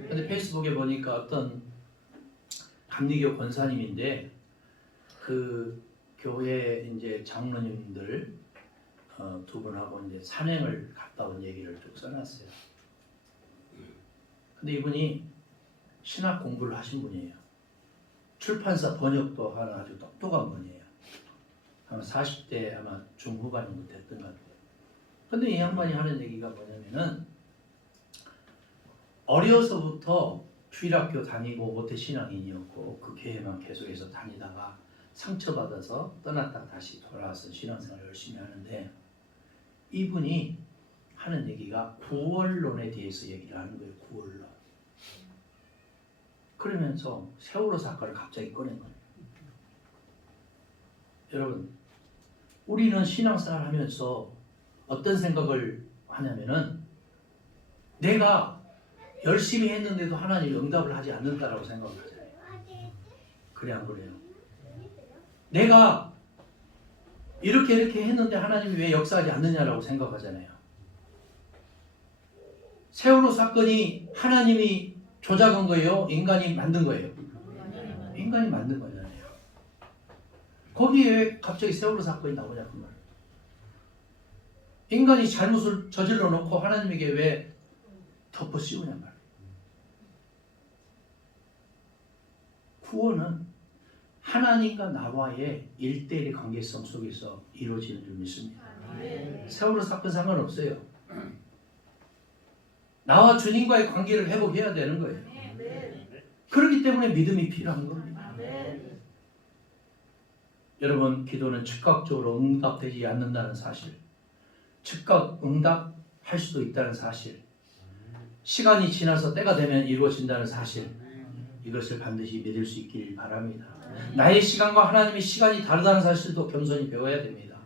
근데 페이스북에 보니까 어떤 감리교 권사님인데 그 교회 이제 장로님들 두 분하고 이제 산행을 갔다 온 얘기를 쭉 써놨어요. 근데 이분이 신학 공부를 하신 분이에요. 출판사 번역도 하는 아주 똑똑한 분이에요. 아마 40대 아마 중후반 정도 됐던 것 같아요. 근데 이 양반이 하는 얘기가 뭐냐면은 어려서부터 주일학교 다니고 모태신앙인이었고 그 교회만 계속해서 다니다가 상처받아서 떠났다가 다시 돌아와서 신앙생활을 열심히 하는데 이분이 하는 얘기가 구원론에 대해서 얘기를 하는 거예요. 구원론. 그러면서 세월호 사건을 갑자기 꺼낸 거예요. 여러분, 우리는 신앙생활 하면서 어떤 생각을 하냐면은 내가 열심히 했는데도 하나님이 응답을 하지 않는다라고 생각을 하잖아요. 그래 안 그래요? 내가 이렇게 했는데 하나님이 왜 역사하지 않느냐라고 생각하잖아요. 세월호 사건이 하나님이 조작한 거예요? 인간이 만든 거예요? 인간이 만든 거잖아요. 거기에 왜 갑자기 세월호 사건이 나오냐 그 말. 인간이 잘못을 저질러 놓고 하나님에게 왜 덮어 씌우냐 말. 구원은 하나님과 나와의 1대1의 관계성 속에서 이루어지는 줄 믿습니다. 세월호 사건 상관없어요. 나와 주님과의 관계를 회복해야 되는 거예요. 그렇기 때문에 믿음이 필요한 겁니다. 여러분, 기도는 즉각적으로 응답되지 않는다는 사실, 즉각 응답할 수도 있다는 사실, 시간이 지나서 때가 되면 이루어진다는 사실, 이것을 반드시 믿을 수 있길 바랍니다. 나의 시간과 하나님의 시간이 다르다는 사실도 겸손히 배워야 됩니다.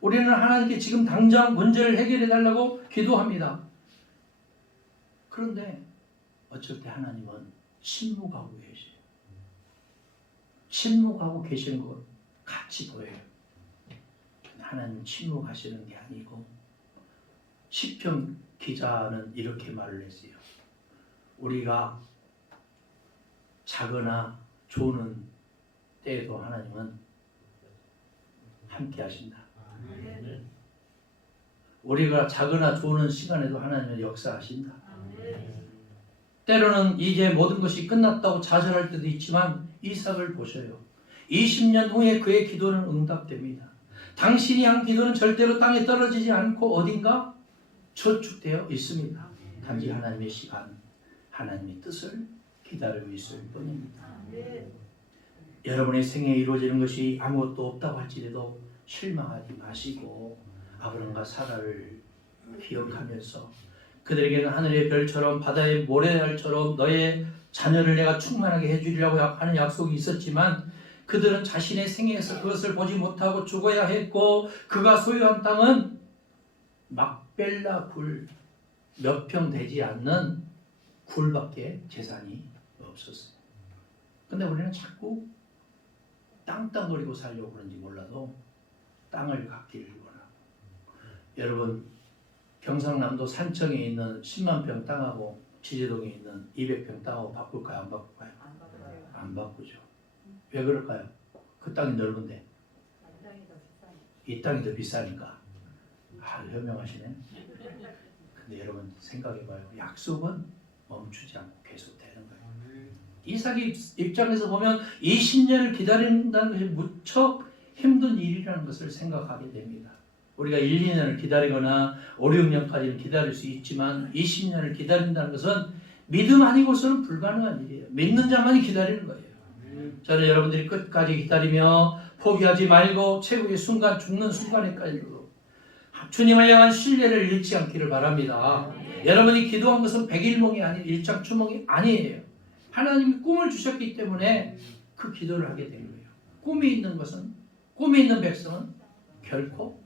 우리는 하나님께 지금 당장 문제를 해결해 달라고 기도합니다. 그런데 어쩔 때 하나님은 침묵하고 계세요. 침묵하고 계시는 것 같이 보여요. 하나님 침묵하시는 게 아니고 시편 기자는 이렇게 말을 했어요. 우리가 자거나 조는 때에도 하나님은 함께 하신다. 우리가 자거나 조는 시간에도 하나님은 역사하신다. 때로는 이제 모든 것이 끝났다고 좌절할 때도 있지만 이삭을 보셔요. 20년 후에 그의 기도는 응답됩니다. 당신이 한 기도는 절대로 땅에 떨어지지 않고 어딘가 저축되어 있습니다. 단지 하나님의 시간, 하나님의 뜻을 기다리고 있을 뿐입니다. 여러분의 생애에 이루어지는 것이 아무것도 없다고 할지라도 실망하지 마시고 아브람과 사라를 기억하면서 그들에게는 하늘의 별처럼 바다의 모래알처럼 너의 자녀를 내가 충만하게 해주리라고 하는 약속이 있었지만 그들은 자신의 생애에서 그것을 보지 못하고 죽어야 했고 그가 소유한 땅은 막벨라 굴 몇 평 되지 않는 굴밖에 재산이 없었어요. 근데 우리는 자꾸 땅땅거리고 살려고 그런지 몰라도 땅을 갖기를 원하고 여러분 경상남도 산청에 있는 10만 평 땅하고 지제동에 있는 200평 땅하고 바꿀까요? 안 바꿀까요? 안 바꾸죠. 왜 그럴까요? 그 땅이 넓은데 이 땅이 더 비싸니까. 현명하시네. 근데 여러분 생각해봐요. 약속은 멈추지 않고 계속되는 거예요. 이삭의 입장에서 보면 20년을 기다린다는 것이 무척 힘든 일이라는 것을 생각하게 됩니다. 우리가 1, 2년을 기다리거나 5, 6년까지는 기다릴 수 있지만 20년을 기다린다는 것은 믿음 아니고서는 불가능한 일이에요. 믿는 자만이 기다리는 거예요. 저는 여러분들이 끝까지 기다리며 포기하지 말고 최후의 순간, 죽는 순간에까지도 주님을 향한 신뢰를 잃지 않기를 바랍니다. 여러분이 기도한 것은 백일몽이 아닌 일장추몽이 아니에요. 하나님이 꿈을 주셨기 때문에 그 기도를 하게 된 거예요. 꿈이 있는 백성은 결코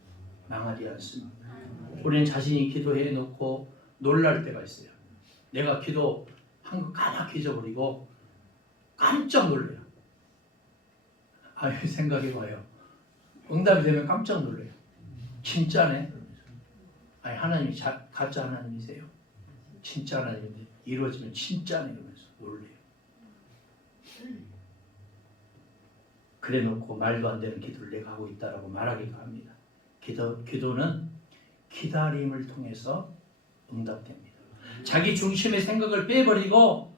망하지 않습니다. 우리는 자신이 기도해 놓고 놀랄 때가 있어요. 내가 기도한 거 까맣게 잊어버리고 깜짝 놀래요. 생각해봐요. 응답이 되면 깜짝 놀래요. 진짜네. 하나님이 가짜 하나님이세요. 진짜 하나님인데 이루어지면 진짜네 이러면서 놀래요. 그래 놓고 말도 안 되는 기도를 내가 하고 있다라고 말하기도 합니다. 기도는 기다림을 통해서 응답됩니다. 자기 중심의 생각을 빼버리고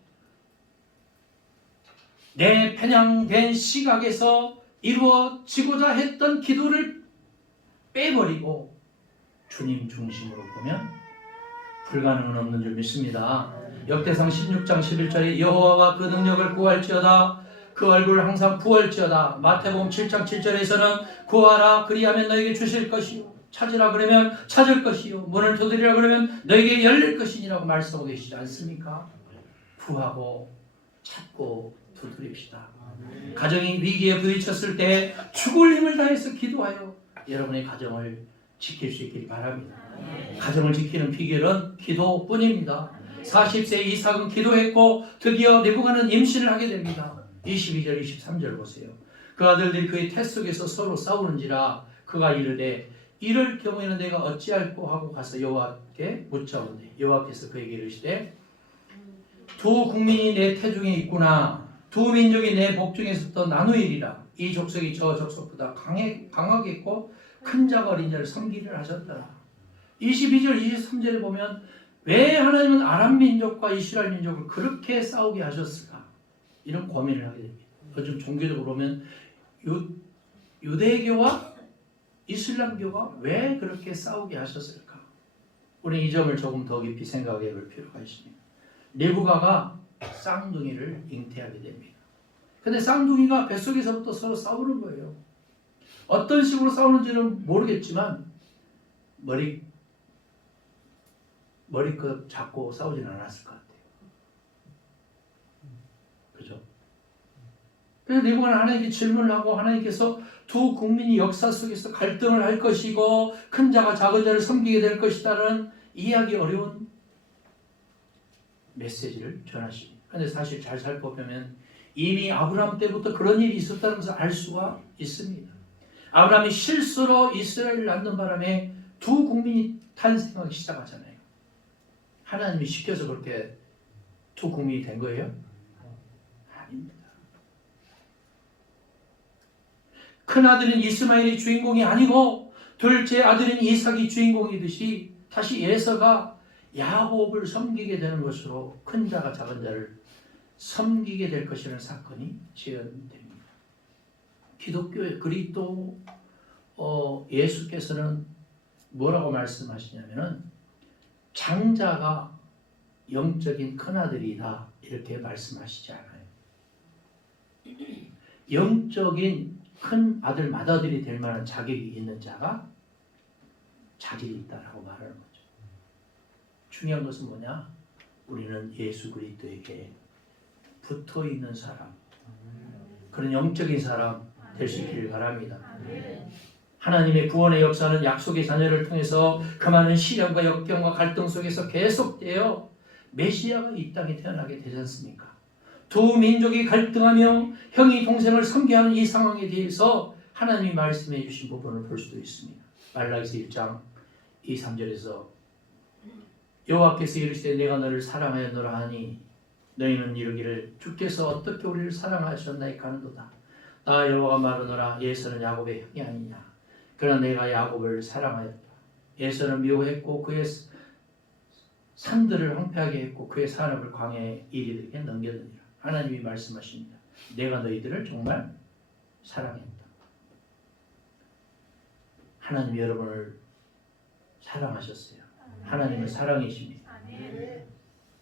내 편향된 시각에서 이루어지고자 했던 기도를 빼버리고 주님 중심으로 보면 불가능은 없는 줄 믿습니다. 역대상 16장 11절에 여호와와 그 능력을 구할지어다 그 얼굴을 항상 부을지어다. 마태복음 7장 7절에서는 구하라 그리하면 너에게 주실 것이요 찾으라 그러면 찾을 것이요 문을 두드리라 그러면 너에게 열릴 것이니라고 말씀하고 계시지 않습니까? 구하고 찾고 두드립시다. 가정이 위기에 부딪혔을 때 죽을 힘을 다해서 기도하여 여러분의 가정을 지킬 수 있길 바랍니다. 가정을 지키는 비결은 기도뿐입니다. 40세 이삭은 기도했고 드디어 네부갓은 임신을 하게 됩니다. 22절 23절 보세요. 그 아들들이 그의 태 속에서 서로 싸우는지라 그가 이르되 이럴 경우에는 내가 어찌할꼬 하고 가서 여호와께 묻자오되 여호와께서 그에게 이르시되 두 국민이 내 태중에 있구나 두 민족이 내 복중에서부터 나누이리라 이 족속이 저 족속보다 강하겠고 큰 자가 어린 자를 섬기를 하셨더라. 22절 23절에 보면 왜 하나님은 아람 민족과 이스라엘 민족을 그렇게 싸우게 하셨을까? 이런 고민을 하게 됩니다. 요즘 종교적으로 보면 유대교와 이슬람교가 왜 그렇게 싸우게 하셨을까? 우리 이 점을 조금 더 깊이 생각해 볼 필요가 있습니다. 네부갓가 쌍둥이를 잉태하게 됩니다. 근데 쌍둥이가 뱃속에서부터 서로 싸우는 거예요. 어떤 식으로 싸우는지는 모르겠지만 머리끝 잡고 싸우진 않았을 것 같아요. 그죠? 그래서 네부갓은 하나님께 질문을 하고 하나님께서 두 국민이 역사 속에서 갈등을 할 것이고 큰 자가 작은 자를 섬기게 될 것이다라는 이해하기 어려운 메시지를 전하십니다. 그런데 사실 잘 살펴보면 이미 아브라함 때부터 그런 일이 있었다는 것을 알 수가 있습니다. 아브라함이 실수로 이스라엘을 낳는 바람에 두 국민이 탄생하기 시작하잖아요. 하나님이 시켜서 그렇게 두 국민이 된 거예요? 아닙니다. 큰 아들인 이스마엘이 주인공이 아니고 둘째 아들인 이삭이 주인공이듯이 다시 에서가 야곱을 섬기게 되는 것으로 큰 자가 작은 자를 섬기게 될 것이라는 사건이 재현됩니다. 기독교의 그리스도 예수께서는 뭐라고 말씀하시냐면은 장자가 영적인 큰아들이다 이렇게 말씀하시지 않아요. 영적인 큰 아들 맏아들이 될 만한 자격이 있는 자가 자격이 있다라고 말하는 거죠. 중요한 것은 뭐냐? 우리는 예수 그리스도에게 붙어있는 사람, 그런 영적인 사람 될 수 있기를 바랍니다. 하나님의 구원의 역사는 약속의 자녀를 통해서 그 많은 시련과 역경과 갈등 속에서 계속되어 메시아가 이 땅에 태어나게 되지 않습니까? 두 민족이 갈등하며 형이 동생을 섬겨하는 이 상황에 대해서 하나님이 말씀해 주신 부분을 볼 수도 있습니다. 말라기서 1장 2, 3절에서 여호와께서 이르시되 내가 너를 사랑하였노라 하니 너희는 이르기를 주께서 어떻게 우리를 사랑하셨나이까 하는도다. 나 여호와가 말하노라 에서는 야곱의 형이 아니냐. 그러나 내가 야곱을 사랑하였다. 에서는 미워했고 그의 산들을 황폐하게 했고 그의 산업을 광야에 이르게 넘겨드니라. 하나님이 말씀하십니다. 내가 너희들을 정말 사랑했다. 하나님이 여러분을 사랑하셨어요. 하나님은 사랑이십니다.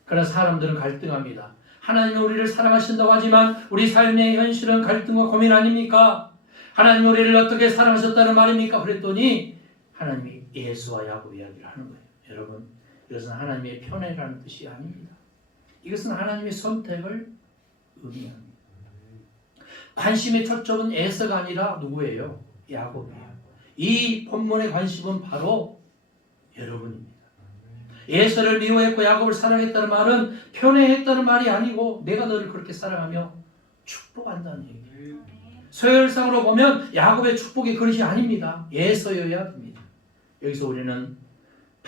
그러나 사람들은 갈등합니다. 하나님이 우리를 사랑하신다고 하지만 우리 삶의 현실은 갈등과 고민 아닙니까? 하나님이 우리를 어떻게 사랑하셨다는 말입니까? 그랬더니 하나님이 예수와 야곱 이야기를 하는 거예요. 여러분, 이것은 하나님의 편애라는 뜻이 아닙니다. 이것은 하나님의 선택을 의미합니다. 관심의 초점은 에서가 아니라 누구예요? 야곱이에요. 이 본문의 관심은 바로 여러분입니다. 에서를 미워했고 야곱을 사랑했다는 말은 편애했다는 말이 아니고 내가 너를 그렇게 사랑하며 축복한다는 얘기예요. 서열상으로 보면 야곱의 축복의 그릇이 아닙니다. 에서여야 됩니다. 여기서 우리는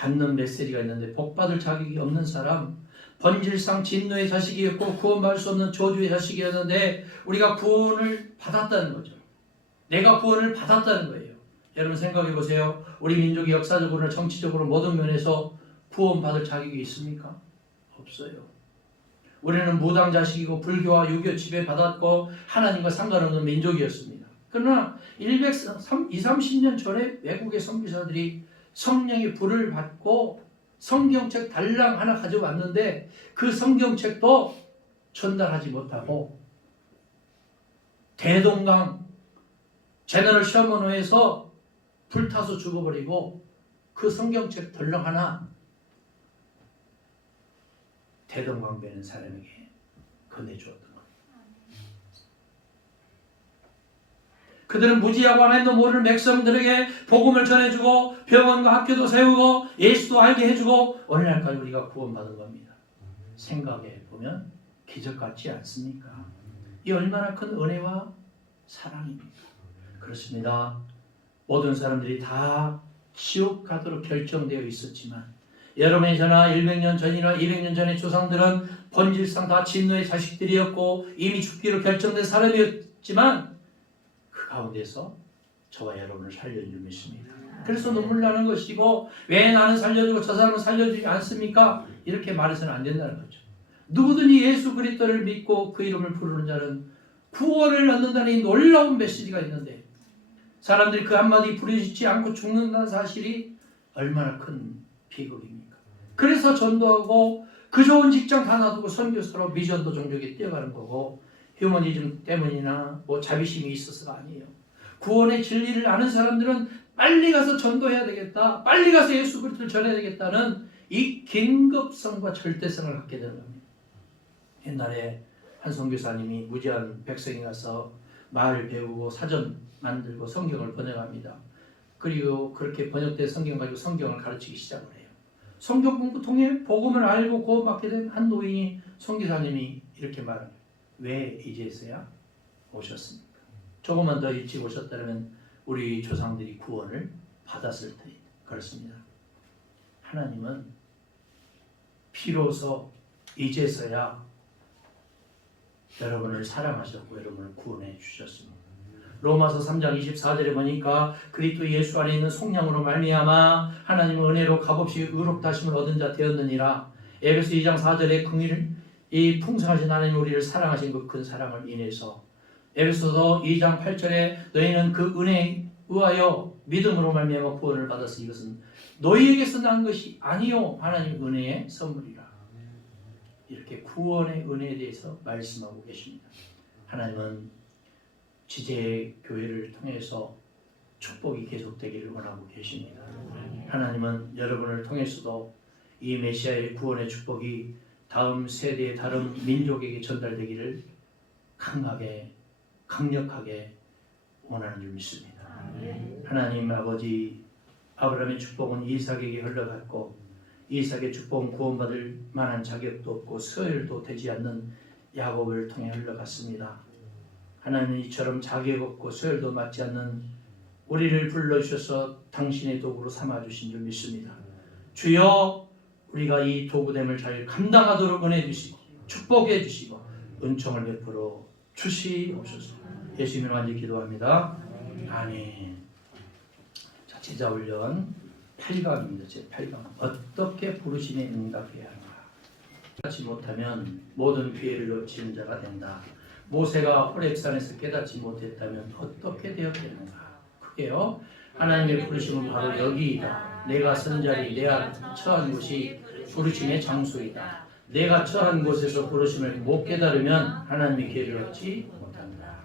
받는 메시지가 있는데 복받을 자격이 없는 사람, 본질상 진노의 자식이었고 구원받을 수 없는 저주의 자식이었는데 우리가 구원을 받았다는 거죠. 내가 구원을 받았다는 거예요. 여러분 생각해 보세요. 우리 민족이 역사적으로나 정치적으로 모든 면에서 구원받을 자격이 있습니까? 없어요. 우리는 무당 자식이고 불교와 유교 지배받았고 하나님과 상관없는 민족이었습니다. 그러나 230년 전에 외국의 선교사들이 성령의 불을 받고 성경책 달랑 하나 가져왔는데 그 성경책도 전달하지 못하고 대동강 제너럴 셔먼호에서 불타서 죽어버리고 그 성경책 덜렁 하나 대동강변인 사람에게 건네주었던 겁니다. 그들은 무지하고 하나님도 모르는 백성들에게 복음을 전해주고 병원과 학교도 세우고 예수도 알게 해주고 오늘날까지 우리가 구원받은 겁니다. 생각해 보면 기적 같지 않습니까? 이 얼마나 큰 은혜와 사랑입니까? 그렇습니다. 모든 사람들이 다 지옥 가도록 결정되어 있었지만 여러분의 저나 100년 전이나 200년 전의 조상들은 본질상 다 진노의 자식들이었고 이미 죽기로 결정된 사람이었지만 그 가운데서 저와 여러분을 살려줄 믿습니다. 그래서 눈물 나는 것이고 왜 나는 살려주고 저 사람은 살려주지 않습니까? 이렇게 말해서는 안 된다는 거죠. 누구든지 예수 그리스도를 믿고 그 이름을 부르는 자는 구원을 얻는다는 이 놀라운 메시지가 있는데 사람들이 그 한마디 부르짖지 않고 죽는다는 사실이 얼마나 큰 비극입니까? 그래서 전도하고 그 좋은 직장 다 놔두고 선교사로 미전도 종족에 뛰어가는 거고 휴머니즘 때문이나 뭐 자비심이 있어서가 아니에요. 구원의 진리를 아는 사람들은 빨리 가서 전도해야 되겠다. 빨리 가서 예수 그리스도를 전해야 되겠다는 이 긴급성과 절대성을 갖게 되는 겁니다. 옛날에 한 선교사님이 무지한 백성이 가서 말을 배우고 사전 만들고 성경을 번역합니다. 그리고 그렇게 번역된 성경 가지고 성경을 가르치기 시작을 해요. 성경 공부 통해 복음을 알고 구원받게 된 한 노인이 선교사님이 이렇게 말합니다. 왜 이제서야 오셨습니까? 조금만 더 일찍 오셨다면 우리 조상들이 구원을 받았을 터입니다. 그렇습니다. 하나님은 비로소 이제서야 여러분을 사랑하셨고 여러분을 구원해 주셨습니다. 로마서 3장 24절에 보니까 그리스도 예수 안에 있는 속량으로 말미암아 하나님의 은혜로 값없이 의롭다 하심을 얻은 자 되었느니라. 에베소 2장 4절에 이 풍성하신 하나님 우리를 사랑하신 그 큰 사랑을 인해서 에베소서 2장 8절에 너희는 그 은혜에 의하여 믿음으로 말미암아 구원을 받았으니 이것은 너희에게서 난 것이 아니요 하나님 은혜의 선물이라. 이렇게 구원의 은혜에 대해서 말씀하고 계십니다. 하나님은 지제 교회를 통해서 축복이 계속되기를 원하고 계십니다. 하나님은 여러분을 통해서도 이 메시아의 구원의 축복이 다음 세대의 다른 민족에게 전달되기를 강하게 강력하게 원하는 줄 믿습니다. 하나님 아버지 아브라함의 축복은 이삭에게 흘러갔고 이삭의 축복은 구원받을 만한 자격도 없고 서열도 되지 않는 야곱을 통해 흘러갔습니다. 하나님 이처럼 자격 없고 서열도 맞지 않는 우리를 불러주셔서 당신의 도구로 삼아주신 줄 믿습니다. 주여 우리가 이 도구됨을 잘 감당하도록 은혜 주시고 축복해 주시고 은총을 베풀어 주시옵소서. 예수님을 완전히 기도합니다. 아멘. 자, 제자훈련 8강입니다. 제 8강. 어떻게 부르심에 응답해야 하는가. 깨닫지 못하면 모든 기회를 놓치는 자가 된다. 모세가 호렙산에서 깨닫지 못했다면 어떻게 되었겠는가. 그게요. 하나님의 부르심은 바로 여기이다. 내가 선 자리, 내가 처한 곳이 부르심의 장소이다. 내가 처한 곳에서 부르심을 못 깨달으면 하나님의 기회를 얻지 못한다.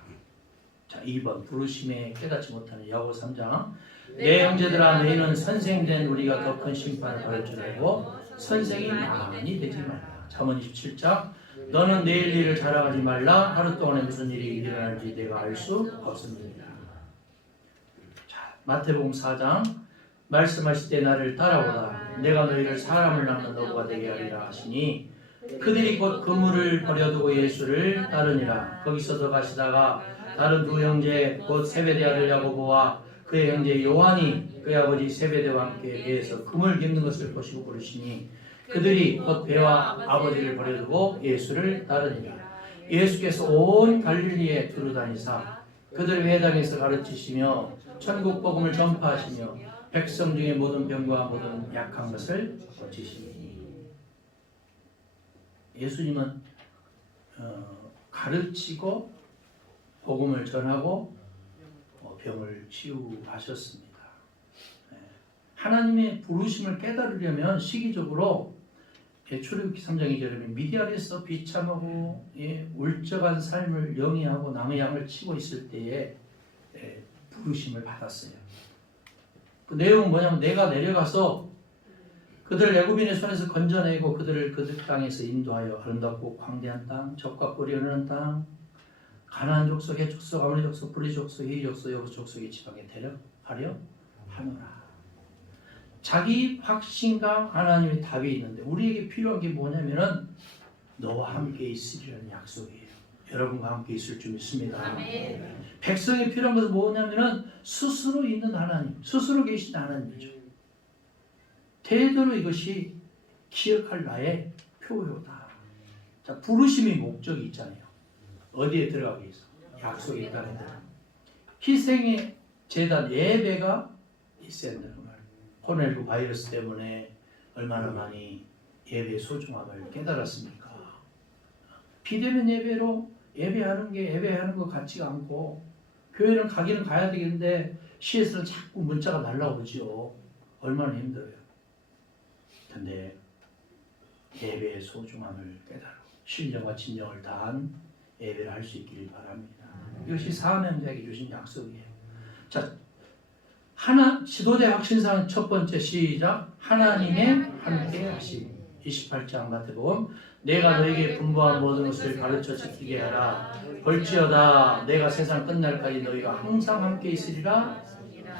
자, 2번 부르심에 깨닫지 못하는 야고보 3장. 내 형제들아 너희는 선생된 우리가 더 큰 심판을 받을 줄 알고 선생이 많이 되지 말라. 잠언 27장. 너는 내일 일을 자랑하지 말라. 하루 동안에 무슨 일이 일어날지 내가 알 수 없습니다. 자, 마태복음 4장. 말씀하실 때 나를 따라오라. 내가 너희를 사람을 낳는 어부가 되게 하리라 하시니 그들이 곧 그물을 버려두고 예수를 따르니라. 거기서 더 가시다가 다른 두 형제 곧 세베대 아들 야고보와 그의 형제 요한이 그의 아버지 세베대와 함께 배에서 그물 깁는 것을 보시고 부르시니 그들이 곧 배와 아버지를 버려두고 예수를 따르니라. 예수께서 온 갈릴리에 두루 다니사 그들 회당에서 가르치시며 천국 복음을 전파하시며 백성 중에 모든 병과 모든 약한 것을 고치시니. 예수님은 가르치고 복음을 전하고 병을 치유하셨습니다. 하나님의 부르심을 깨달으려면 시기적으로 출애굽기 3장 2절에 미디안에서 비참하고 울적한 삶을 영위하고 남의 양을 치고 있을 때에 부르심을 받았어요. 그 내용은 뭐냐면 내가 내려가서 그들을 애굽인의 손에서 건져내고 그들을 그 땅에서 인도하여 아름답고 광대한 땅, 젖과 꿀이 흐르는 땅, 가나안 족속, 헷 족속, 아모리 족속, 브리 족속, 히위 족속, 여부 족속의 지방에 데려가려 하노라. 자기 확신과 하나님의 답이 있는데 우리에게 필요한 게 뭐냐면은 너와 함께 있으리라는 약속이에요. 여러분과 함께 있을 줄 믿습니다. 아멘. 백성이 필요한 것은 뭐냐면은 스스로 있는 하나님, 스스로 계신 하나님이죠. 대대로 이것이 기억할 나의 표효다. 자, 부르심의 목적이 있잖아요. 어디에 들어가기 위해서? 약속이 있다는 데. 희생의 제단 예배가 있어야 된다는 말. 코로나19 바이러스 때문에 얼마나 많이 예배의 소중함을 깨달았습니까? 비대면 예배로 예배하는 것 같지가 않고 교회는 가기는 가야 되겠는데 시에서는 자꾸 문자가 날라오죠. 얼마나 힘들어요. 근데 예배의 소중함을 깨달고 신령과 진정을 다한 예배를 할 수 있기를 바랍니다. 이것이 사명자에게 주신 약속이에요. 자, 지도자 확신상 첫 번째 시작. 하나님의 함께 하심. 28장 마태복음. 내가 너에게 분부한 모든 것을 가르쳐 지키게 하라. 볼지어다 내가 세상 끝날까지 너희가 항상 함께 있으리라 하시니라.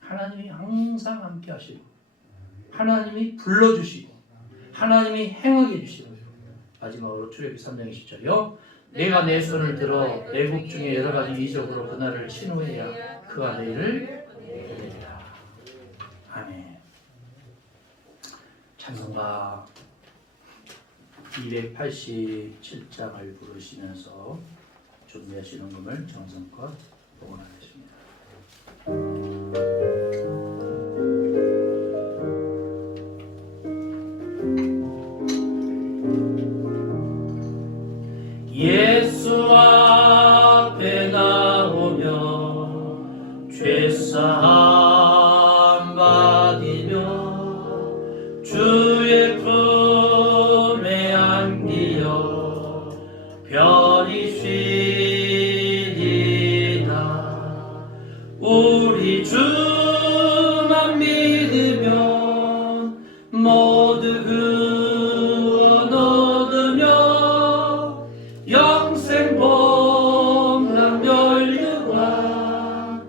하나님이 항상 함께 하시고 하나님이 불러주시고 하나님이 행하게 해주시고 마지막으로 출애굽기 3장 20절이요. 내가 내 손을 들어 내국 중에 여러 가지 이적으로 그날을 친후해야 그가 너희를 보내리라. 아멘. 찬송가 287장을 부르시면서 준비하시는 것을 정성껏 응원하겠습니다. 예수 앞에 나오며 죄사함 받으며 주의 품에 안기어 편히 쉬리다. 우리 주만 믿으면 모두 구원 얻으며 영생 복락 열려와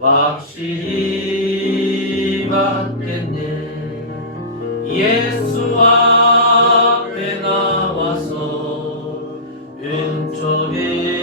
확실히 받겠네. 예수 앞에 나와서 은총에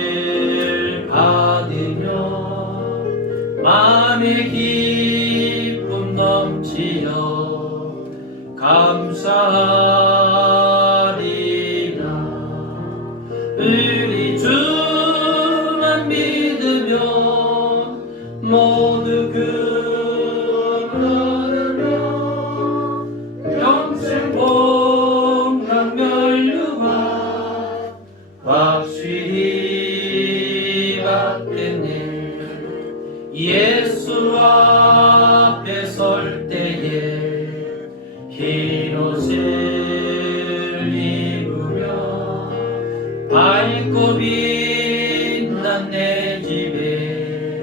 예수 앞에 설 때에 흰 옷을 입으며 밝고 빛난 내 집에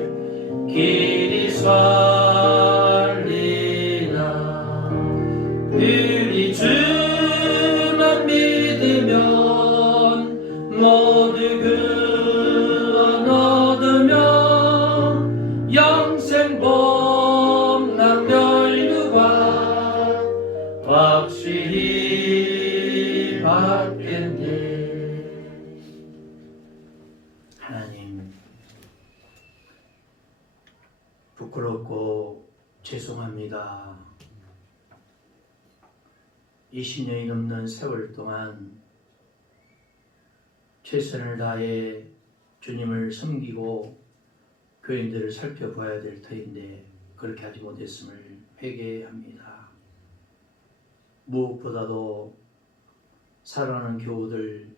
길이 설리나 우리 주만 믿으면 모두 구원 얻으며 영생 복락 멸류관 확실히 받겠네. 하나님, 부끄럽고 죄송합니다. 20년이 넘는 세월 동안 최선을 다해 주님을 섬기고 교인들을 살펴봐야 될 터인데 그렇게 하지 못했음을 회개합니다. 무엇보다도 사랑하는 교우들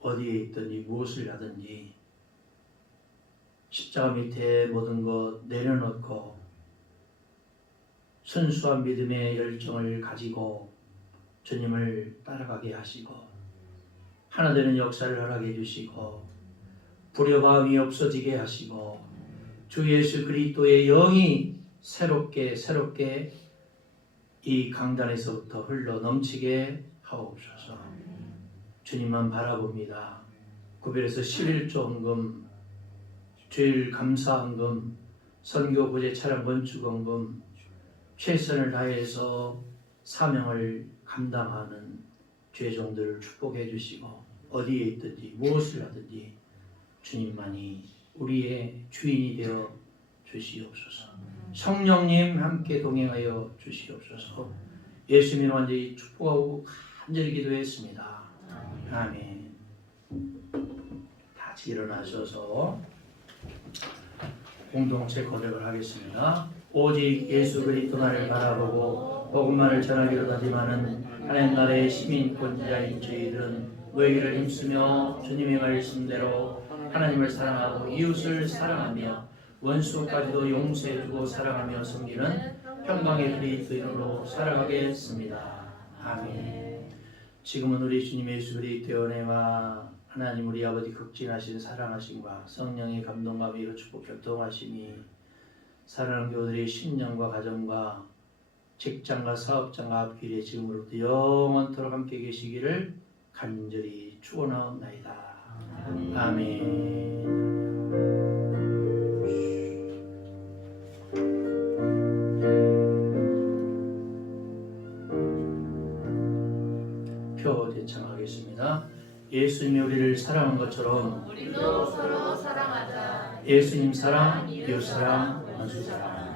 어디에 있든지 무엇을 하든지 십자가 밑에 모든 것 내려놓고 순수한 믿음의 열정을 가지고 주님을 따라가게 하시고 하나 되는 역사를 허락해 주시고 불협화음이 없어지게 하시고 주 예수 그리스도의 영이 새롭게 이 강단에서부터 흘러 넘치게 하옵소서. 주님만 바라봅니다. 구별해서 11조 헌금, 주일 감사 헌금, 선교 부재 차량 건축 헌금 최선을 다해서 사명을 감당하는 죄종들을 축복해 주시고 어디에 있든지 무엇을 하든지 주님만이 우리의 주인이 되어 주시옵소서. 성령님 함께 동행하여 주시옵소서. 예수님 완전히 축복하고 간절히 기도했습니다. 아멘. 다시 일어나셔서 공동체 고백을 하겠습니다. 오직 예수 그리스도 나를 바라보고 복음만을 전하기로 다짐하는 하나님 나라의 시민권자인 저희들은 너희를 힘쓰며 주님의 말씀대로 하나님을 사랑하고 이웃을 사랑하며 원수까지도 용서해주고 사랑하며 섬기는 평강의 그리스도인으로 살아가겠습니다. 아멘. 지금은 우리 주님 예수 그리스도의 은혜와 하나님 우리 아버지 극진하신 사랑하심과 성령의 감동과 위로 축복 교통하심이 사랑하는 교우들의 신령과 가정과 직장과 사업장과 앞길에 지금으로부터 영원토록 함께 계시기를 간절히 축원하옵나이다. 아멘. 표 제창하겠습니다. 예수님이 우리를 사랑한 것처럼 우리도 서로 사랑하자. 예수님 사랑, 이웃 사랑, 원수 사랑.